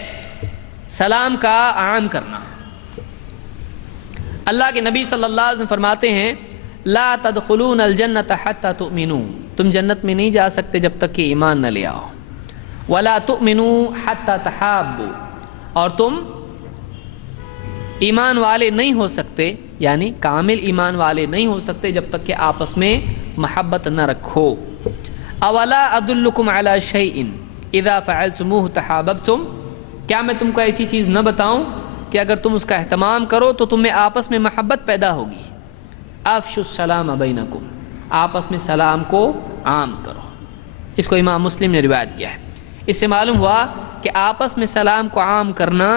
سلام کا عام کرنا. اللہ کے نبی صلی اللہ علیہ وسلم فرماتے ہیں لا تدخلون الجنت حتی تؤمنوا، تم جنت میں نہیں جا سکتے جب تک کہ ایمان نہ لے آؤ. ولا تؤمنوا حتی تحابوا، اور تم ایمان والے نہیں ہو سکتے، یعنی کامل ایمان والے نہیں ہو سکتے جب تک کہ آپس میں محبت نہ رکھو. اولا ادلکم علی شیء اذا فعلتموہ تحاببتم، کیا میں تم کو ایسی چیز نہ بتاؤں کہ اگر تم اس کا اہتمام کرو تو تم میں آپس میں محبت پیدا ہوگی. افشوا السلام بینکم، آپس میں سلام کو عام کرو. اس کو امام مسلم نے روایت کیا ہے. اس سے معلوم ہوا کہ آپس میں سلام کو عام کرنا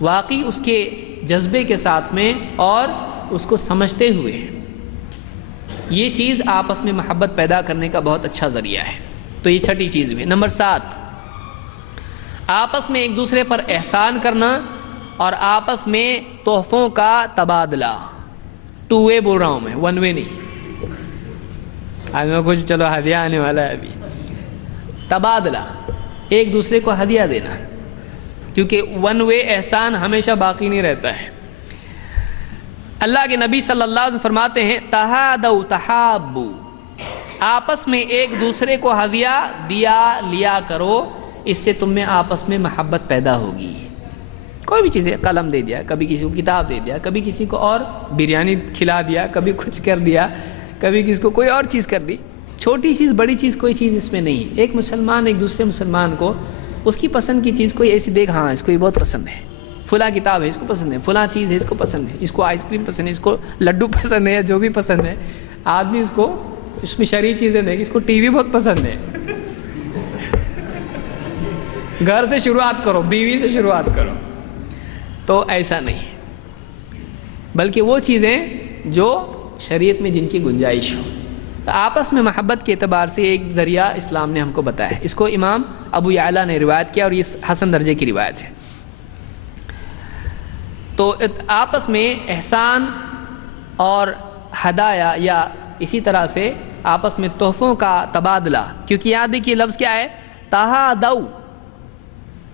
واقعی اس کے جذبے کے ساتھ میں اور اس کو سمجھتے ہوئے یہ چیز آپس میں محبت پیدا کرنے کا بہت اچھا ذریعہ ہے. تو یہ چھٹی چیز بھی. نمبر 7، آپس میں ایک دوسرے پر احسان کرنا اور آپس میں تحفوں کا تبادلہ. 2 وے بول رہا ہوں میں، 1 وے نہیں. آج میں کچھ چلو ہدیہ آنے والا ہے ابھی. تبادلہ، ایک دوسرے کو ہدیہ دینا، کیونکہ 1 وے احسان ہمیشہ باقی نہیں رہتا ہے. اللہ کے نبی صلی اللہ علیہ وسلم فرماتے ہیں تہادوا تحابوا، آپس میں ایک دوسرے کو ہدیہ دیا لیا کرو، اس سے تم میں آپس میں محبت پیدا ہوگی. کوئی بھی چیز ہے، قلم دے دیا، کبھی کسی کو کتاب دے دیا، کبھی کسی کو اور بریانی کھلا دیا، کبھی کچھ کر دیا، کبھی کسی کو کوئی اور چیز کر دی. چھوٹی چیز بڑی چیز کوئی چیز اس میں نہیں ہے. ایک مسلمان ایک دوسرے مسلمان کو اس کی پسند کی چیز کوئی ایسی دیکھ، ہاں اس کو یہ بہت پسند ہے، فلاں کتاب ہے اس کو پسند ہے، فلاں چیز ہے اس کو پسند ہے، اس کو آئس کریم پسند ہے، اس کو لڈو پسند ہے، جو بھی پسند ہے. آدمی اس کو اس میں شرعی چیزیں دیکھ، اس کو ٹی وی بہت پسند ہے. گھر سے شروعات کرو، بیوی سے شروعات کرو. تو ایسا نہیں، بلکہ وہ چیزیں جو شریعت میں جن کی گنجائش ہو. تو آپس میں محبت کے اعتبار سے ایک ذریعہ اسلام نے ہم کو بتایا ہے. اس کو امام ابو یعلا نے روایت کیا اور یہ حسن درجے کی روایت ہے. تو آپس میں احسان اور ہدایہ یا اسی طرح سے آپس میں تحفوں کا تبادلہ، کیونکہ یاد دیکھیے لفظ کیا ہے؟ تہادوا،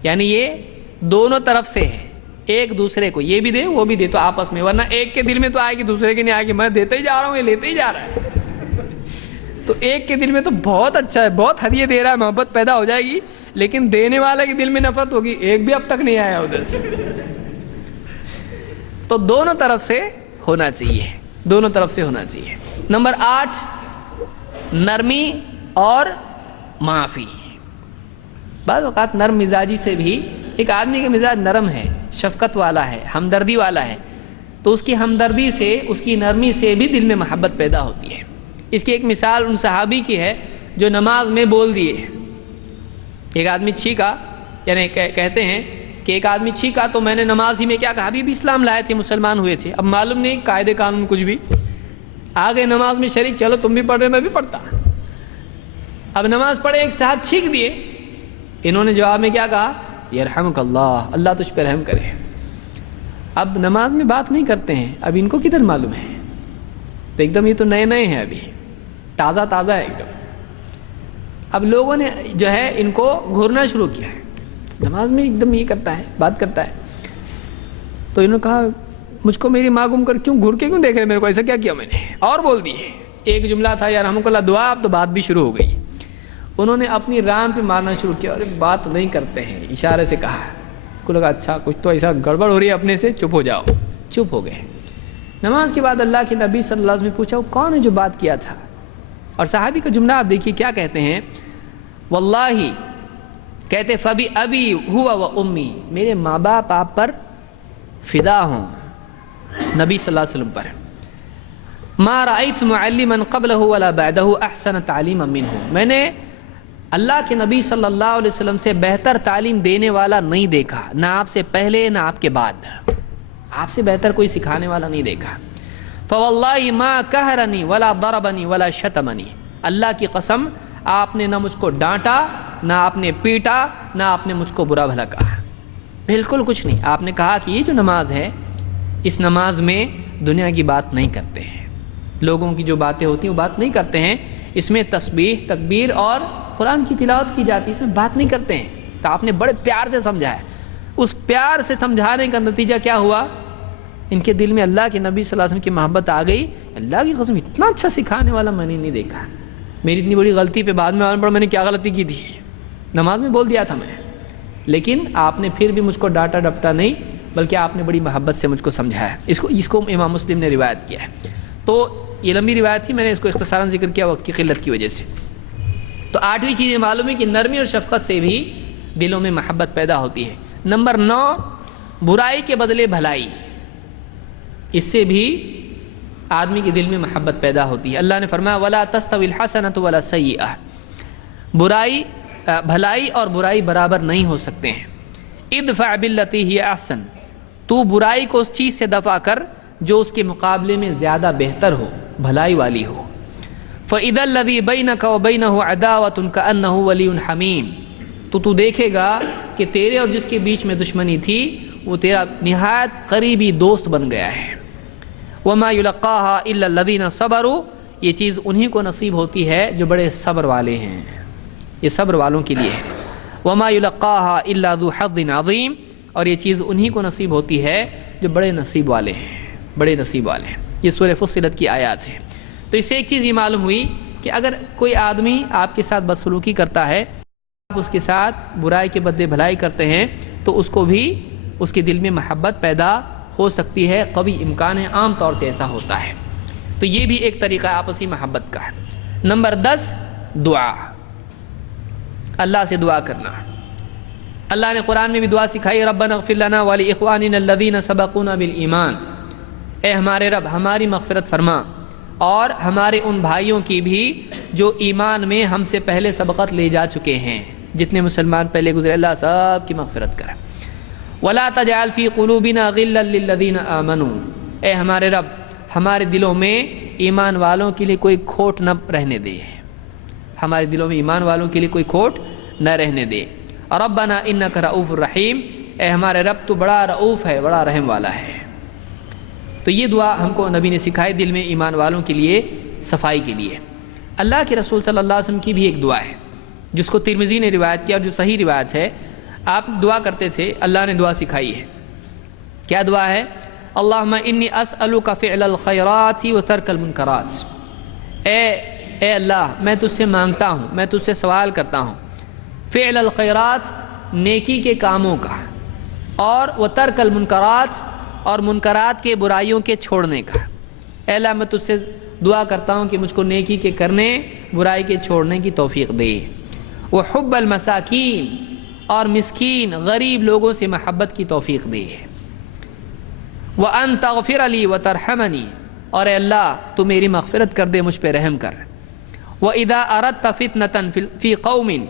یعنی یہ دونوں طرف سے ہے، ایک دوسرے کو یہ بھی دے وہ بھی دے. تو آپس میں، ورنہ ایک کے دل میں تو آئے کہ دوسرے کے نہیں آئے کہ میں دیتا ہی جا رہا ہوں یہ لیتے ہی جا رہا ہے. تو ایک کے دل میں تو بہت اچھا ہے، بہت ہدیہ دے رہا ہے، محبت پیدا ہو جائے گی، لیکن دینے والے کے دل میں نفرت ہوگی، ایک بھی اب تک نہیں آیا ادھر سے. تو دونوں طرف سے ہونا چاہیے، دونوں طرف سے ہونا چاہیے. نمبر 8، نرمی اور معافی. بعض اوقات نرم مزاجی سے بھی، ایک آدمی کا مزاج نرم ہے، شفقت والا ہے، ہمدردی والا ہے، تو اس کی ہمدردی سے، اس کی نرمی سے بھی دل میں محبت پیدا ہوتی ہے. اس کی ایک مثال ان صحابی کی ہے جو نماز میں بول دیے. ایک آدمی چھینکا، یعنی کہتے ہیں کہ ایک آدمی چھینکا تو میں نے نماز ہی میں کیا کہا، ابھی بھی اسلام لائے تھے، مسلمان ہوئے تھے، اب معلوم نہیں قاعدے قانون کچھ بھی، آ گئے نماز میں شریک، چلو تم بھی پڑھ رہے میں بھی پڑھتا. اب نماز پڑھے، ایک صاحب چھینک دیے، انہوں نے جواب میں کیا کہا؟ یرحمک اللہ، اللہ تجھ پہ رحم کرے. اب نماز میں بات نہیں کرتے ہیں، اب ان کو کدھر معلوم ہے؟ تو ایک دم یہ تو نئے نئے ہیں، ابھی تازہ تازہ ہے ایک دم. اب لوگوں نے جو ہے ان کو گھورنا شروع کیا ہے، نماز میں ایک دم یہ کرتا ہے، بات کرتا ہے. تو انہوں نے کہا مجھ کو میری ماں گم کر کیوں گھور کے کیوں دیکھ رہے میرے کو، ایسا کیا کیا میں نے؟ اور بول دیے. ایک جملہ تھا یا رحمک اللہ دعا، اب تو بات بھی شروع ہو گئی. انہوں نے اپنی ران پہ مارنا شروع کیا، اور بات نہیں کرتے ہیں، اشارے سے کہا. کو لگا اچھا کچھ تو ایسا گڑبڑ ہو رہی ہے اپنے سے، چپ ہو جاؤ. چپ ہو گئے. نماز کے بعد اللہ کے نبی صلی اللہ علیہ وسلم نے پوچھا وہ کون ہے جو بات کیا تھا؟ اور صحابی کا جملہ آپ دیکھیے کیا کہتے ہیں، واللہ کہتے فبی ابی ہوا و امی، میرے ماں باپ آپ پر فدا ہوں، نبی صلی اللہ علیہ وسلم پر، ما رأیت معلما قبلہ ولا بعدہ احسن تعلیما منہ، میں نے اللہ کے نبی صلی اللہ علیہ وسلم سے بہتر تعلیم دینے والا نہیں دیکھا، نہ آپ سے پہلے نہ آپ کے بعد، آپ سے بہتر کوئی سکھانے والا نہیں دیکھا۔ فواللہ ما قہرنی ولا ضربنی ولا شتمنی، اللہ کی قسم آپ نے نہ مجھ کو ڈانٹا، نہ آپ نے پیٹا، نہ آپ نے مجھ کو برا بھلا کہا، بالکل کچھ نہیں۔ آپ نے کہا کہ یہ جو نماز ہے، اس نماز میں دنیا کی بات نہیں کرتے ہیں، لوگوں کی جو باتیں ہوتی ہیں وہ بات نہیں کرتے ہیں، اس میں تسبیح، تکبیر اور قرآن کی تلاوت کی جاتی ہے، اس میں بات نہیں کرتے ہیں۔ تو آپ نے بڑے پیار سے سمجھا ہے، اس پیار سے سمجھانے کا نتیجہ کیا ہوا؟ ان کے دل میں اللہ کے نبی صلی اللہ علیہ وسلم کی محبت آ گئی، اللہ کی قسم اتنا اچھا سکھانے والا میں نے نہیں دیکھا، میری اتنی بڑی غلطی پہ بعد میں معلوم پڑا میں نے کیا غلطی کی تھی، نماز میں بول دیا تھا میں، لیکن آپ نے پھر بھی مجھ کو ڈانٹا ڈپٹا نہیں، بلکہ آپ نے بڑی محبت سے مجھ کو سمجھایا۔ اس کو امام مسلم نے روایت کیا ہے۔ تو یہ لمبی روایت تھی، میں نے اس کو اختصاراً ذکر کیا وقت کی قلت کی وجہ سے۔ تو 8ویں چیز یہ معلوم ہے کہ نرمی اور شفقت سے بھی دلوں میں محبت پیدا ہوتی ہے۔ نمبر 9، برائی کے بدلے بھلائی، اس سے بھی آدمی کے دل میں محبت پیدا ہوتی ہے۔ اللہ نے فرمایا وَلَا تَسْتَوِي الْحَسَنَةُ وَلَا السَّيِّئَةُ، بھلائی اور برائی برابر نہیں ہو سکتے ہیں۔ ادفع باللتی ہی احسن، تو برائی کو اس چیز سے دفع کر جو اس کے مقابلے میں زیادہ بہتر ہو، بھلائی والی ہو۔ فَإِذَا الَّذِي بَيْنَكَ وَبَيْنَهُ عَدَاوَةٌ كَأَنَّهُ وَلِيٌّ حَمِيمٌ، تو دیکھے گا کہ تیرے اور جس کے بیچ میں دشمنی تھی وہ تیرا نہایت قریبی دوست بن گیا ہے۔ وَمَا يُلَقَّاهَا إِلَّا الَّذِينَ صَبَرُوا، یہ چیز انہی کو نصیب ہوتی ہے جو بڑے صبر والے ہیں، یہ صبر والوں کے لیے ہے۔ وَمَا يُلَقَّاهَا إِلَّا ذُو حَظٍّ عَظِيمٍ، اور یہ چیز انہی کو نصیب ہوتی ہے جو بڑے نصیب والے ہیں، بڑے نصیب والے ہیں۔ یہ سورہ فصلت کی آیات ہے۔ تو اس سے ایک چیز یہ معلوم ہوئی کہ اگر کوئی آدمی آپ کے ساتھ بدسلوکی کرتا ہے، آپ اس کے ساتھ برائی کے بدلے بھلائی کرتے ہیں، تو اس کو بھی اس کے دل میں محبت پیدا ہو سکتی ہے، قوی امکان ہے، عام طور سے ایسا ہوتا ہے۔ تو یہ بھی ایک طریقہ آپسی محبت کا ہے۔ نمبر 10، دعا، اللہ سے دعا کرنا۔ اللہ نے قرآن میں بھی دعا سکھائی، ربنا اغفر لنا ولاخواننا الذین سبقونا بالایمان، اے ہمارے رب ہماری مغفرت فرما اور ہمارے ان بھائیوں کی بھی جو ایمان میں ہم سے پہلے سبقت لے جا چکے ہیں، جتنے مسلمان پہلے گزرے، اللہ سب کی مغفرت کرے۔ ولا تجعل فی قلوبنا غلا للذین آمنوا، اے ہمارے رب ہمارے دلوں میں ایمان والوں کے لیے کوئی کھوٹ نہ رہنے دے، ہمارے دلوں میں ایمان والوں کے لیے کوئی کھوٹ نہ رہنے دے۔ ربنا انک رؤوف الرحیم، اے ہمارے رب تو بڑا رؤوف ہے، بڑا رحم والا ہے۔ تو یہ دعا ہم کو نبی نے سکھائی دل میں ایمان والوں کے لیے صفائی کے لیے۔ اللہ کے رسول صلی اللہ علیہ وسلم کی بھی ایک دعا ہے جس کو ترمذی نے روایت کیا اور جو صحیح روایت ہے، آپ دعا کرتے تھے، اللہ نے دعا سکھائی ہے۔ کیا دعا ہے؟ اللہم انی اسألک فعل الخیرات وترک المنکرات، اے اللہ میں تجھ سے مانگتا ہوں، میں تجھ سے سوال کرتا ہوں، فعل الخیرات نیکی کے کاموں کا، اور وترک المنکرات اور منکرات کے برائیوں کے چھوڑنے کا۔ اے اللہ میں تجھ سے دعا کرتا ہوں کہ مجھ کو نیکی کے کرنے، برائی کے چھوڑنے کی توفیق دے۔ وحب المساکین، اور مسکین غریب لوگوں سے محبت کی توفیق دے۔ وَأَن تَغْفِرَ لِي وَتَرْحَمَنِي، اور اے اللہ تو میری مغفرت کر دے، مجھ پہ رحم کر۔ وَإِذَا أَرَدْتَ فِتْنَةً فِي قَوْمٍ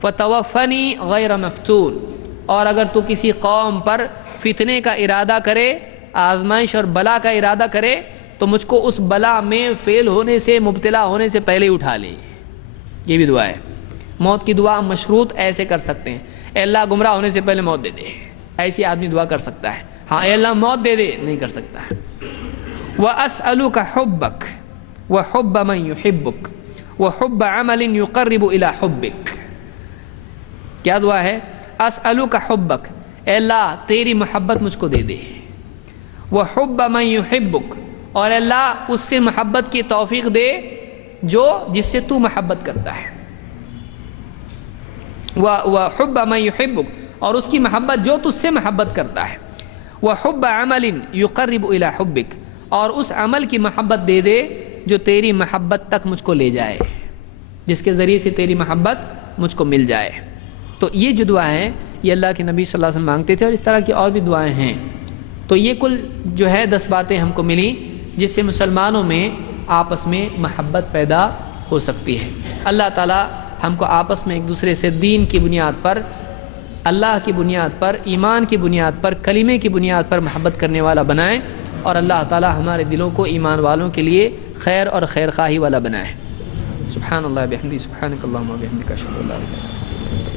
فَتَوَفَّنِي غَيْرَ مَفْتُونٍ، اور اگر تو کسی قوم پر فتنے کا ارادہ کرے، آزمائش اور بلا کا ارادہ کرے، تو مجھ کو اس بلا میں فیل ہونے سے، مبتلا ہونے سے پہلے اٹھا لے۔ یہ بھی دعا ہے۔ موت کی دعا مشروط ایسے کر سکتے ہیں، اے اللہ گمراہ ہونے سے پہلے موت دے دے، ایسی آدمی دعا کر سکتا ہے۔ ہاں اے اللہ موت دے دے نہیں کر سکتا ہے۔ وَأَسْأَلُكَ حُبَّكَ وَحُبَّ مَن يُحِبُّكَ وَحُبَّ عَمَلٍ يُقَرِّبُ إِلَى حُبِّكَ۔ کیا دعا ہے؟ اسألوک حبک، اے اللہ تیری محبت مجھ کو دے دے، وحب من یحبک، اور اے اللہ اس سے محبت کی توفیق دے جو جس سے تو محبت کرتا ہے، وحب من یحبک، اور اس کی محبت جو تجھ سے محبت کرتا ہے، وحب عمل یقرب الی حبک، اور اس عمل کی محبت دے دے جو تیری محبت تک مجھ کو لے جائے، جس کے ذریعے سے تیری محبت مجھ کو مل جائے۔ تو یہ جو دعا ہے یہ اللہ کے نبی صلی اللہ علیہ وسلم مانگتے تھے، اور اس طرح کی اور بھی دعائیں ہیں۔ تو یہ کل جو ہے 10 باتیں ہم کو ملی جس سے مسلمانوں میں آپس میں محبت پیدا ہو سکتی ہے۔ اللہ تعالی ہم کو آپس میں ایک دوسرے سے دین کی بنیاد پر، اللہ کی بنیاد پر، ایمان کی بنیاد پر، کلمے کی بنیاد پر محبت کرنے والا بنائے، اور اللہ تعالی ہمارے دلوں کو ایمان والوں کے لیے خیر اور خیر خواہی والا بنائے۔ سبحان اللہ بحمدہ، سبحانک اللہم و بحمدک، اشہد ان لا الہ الا انت۔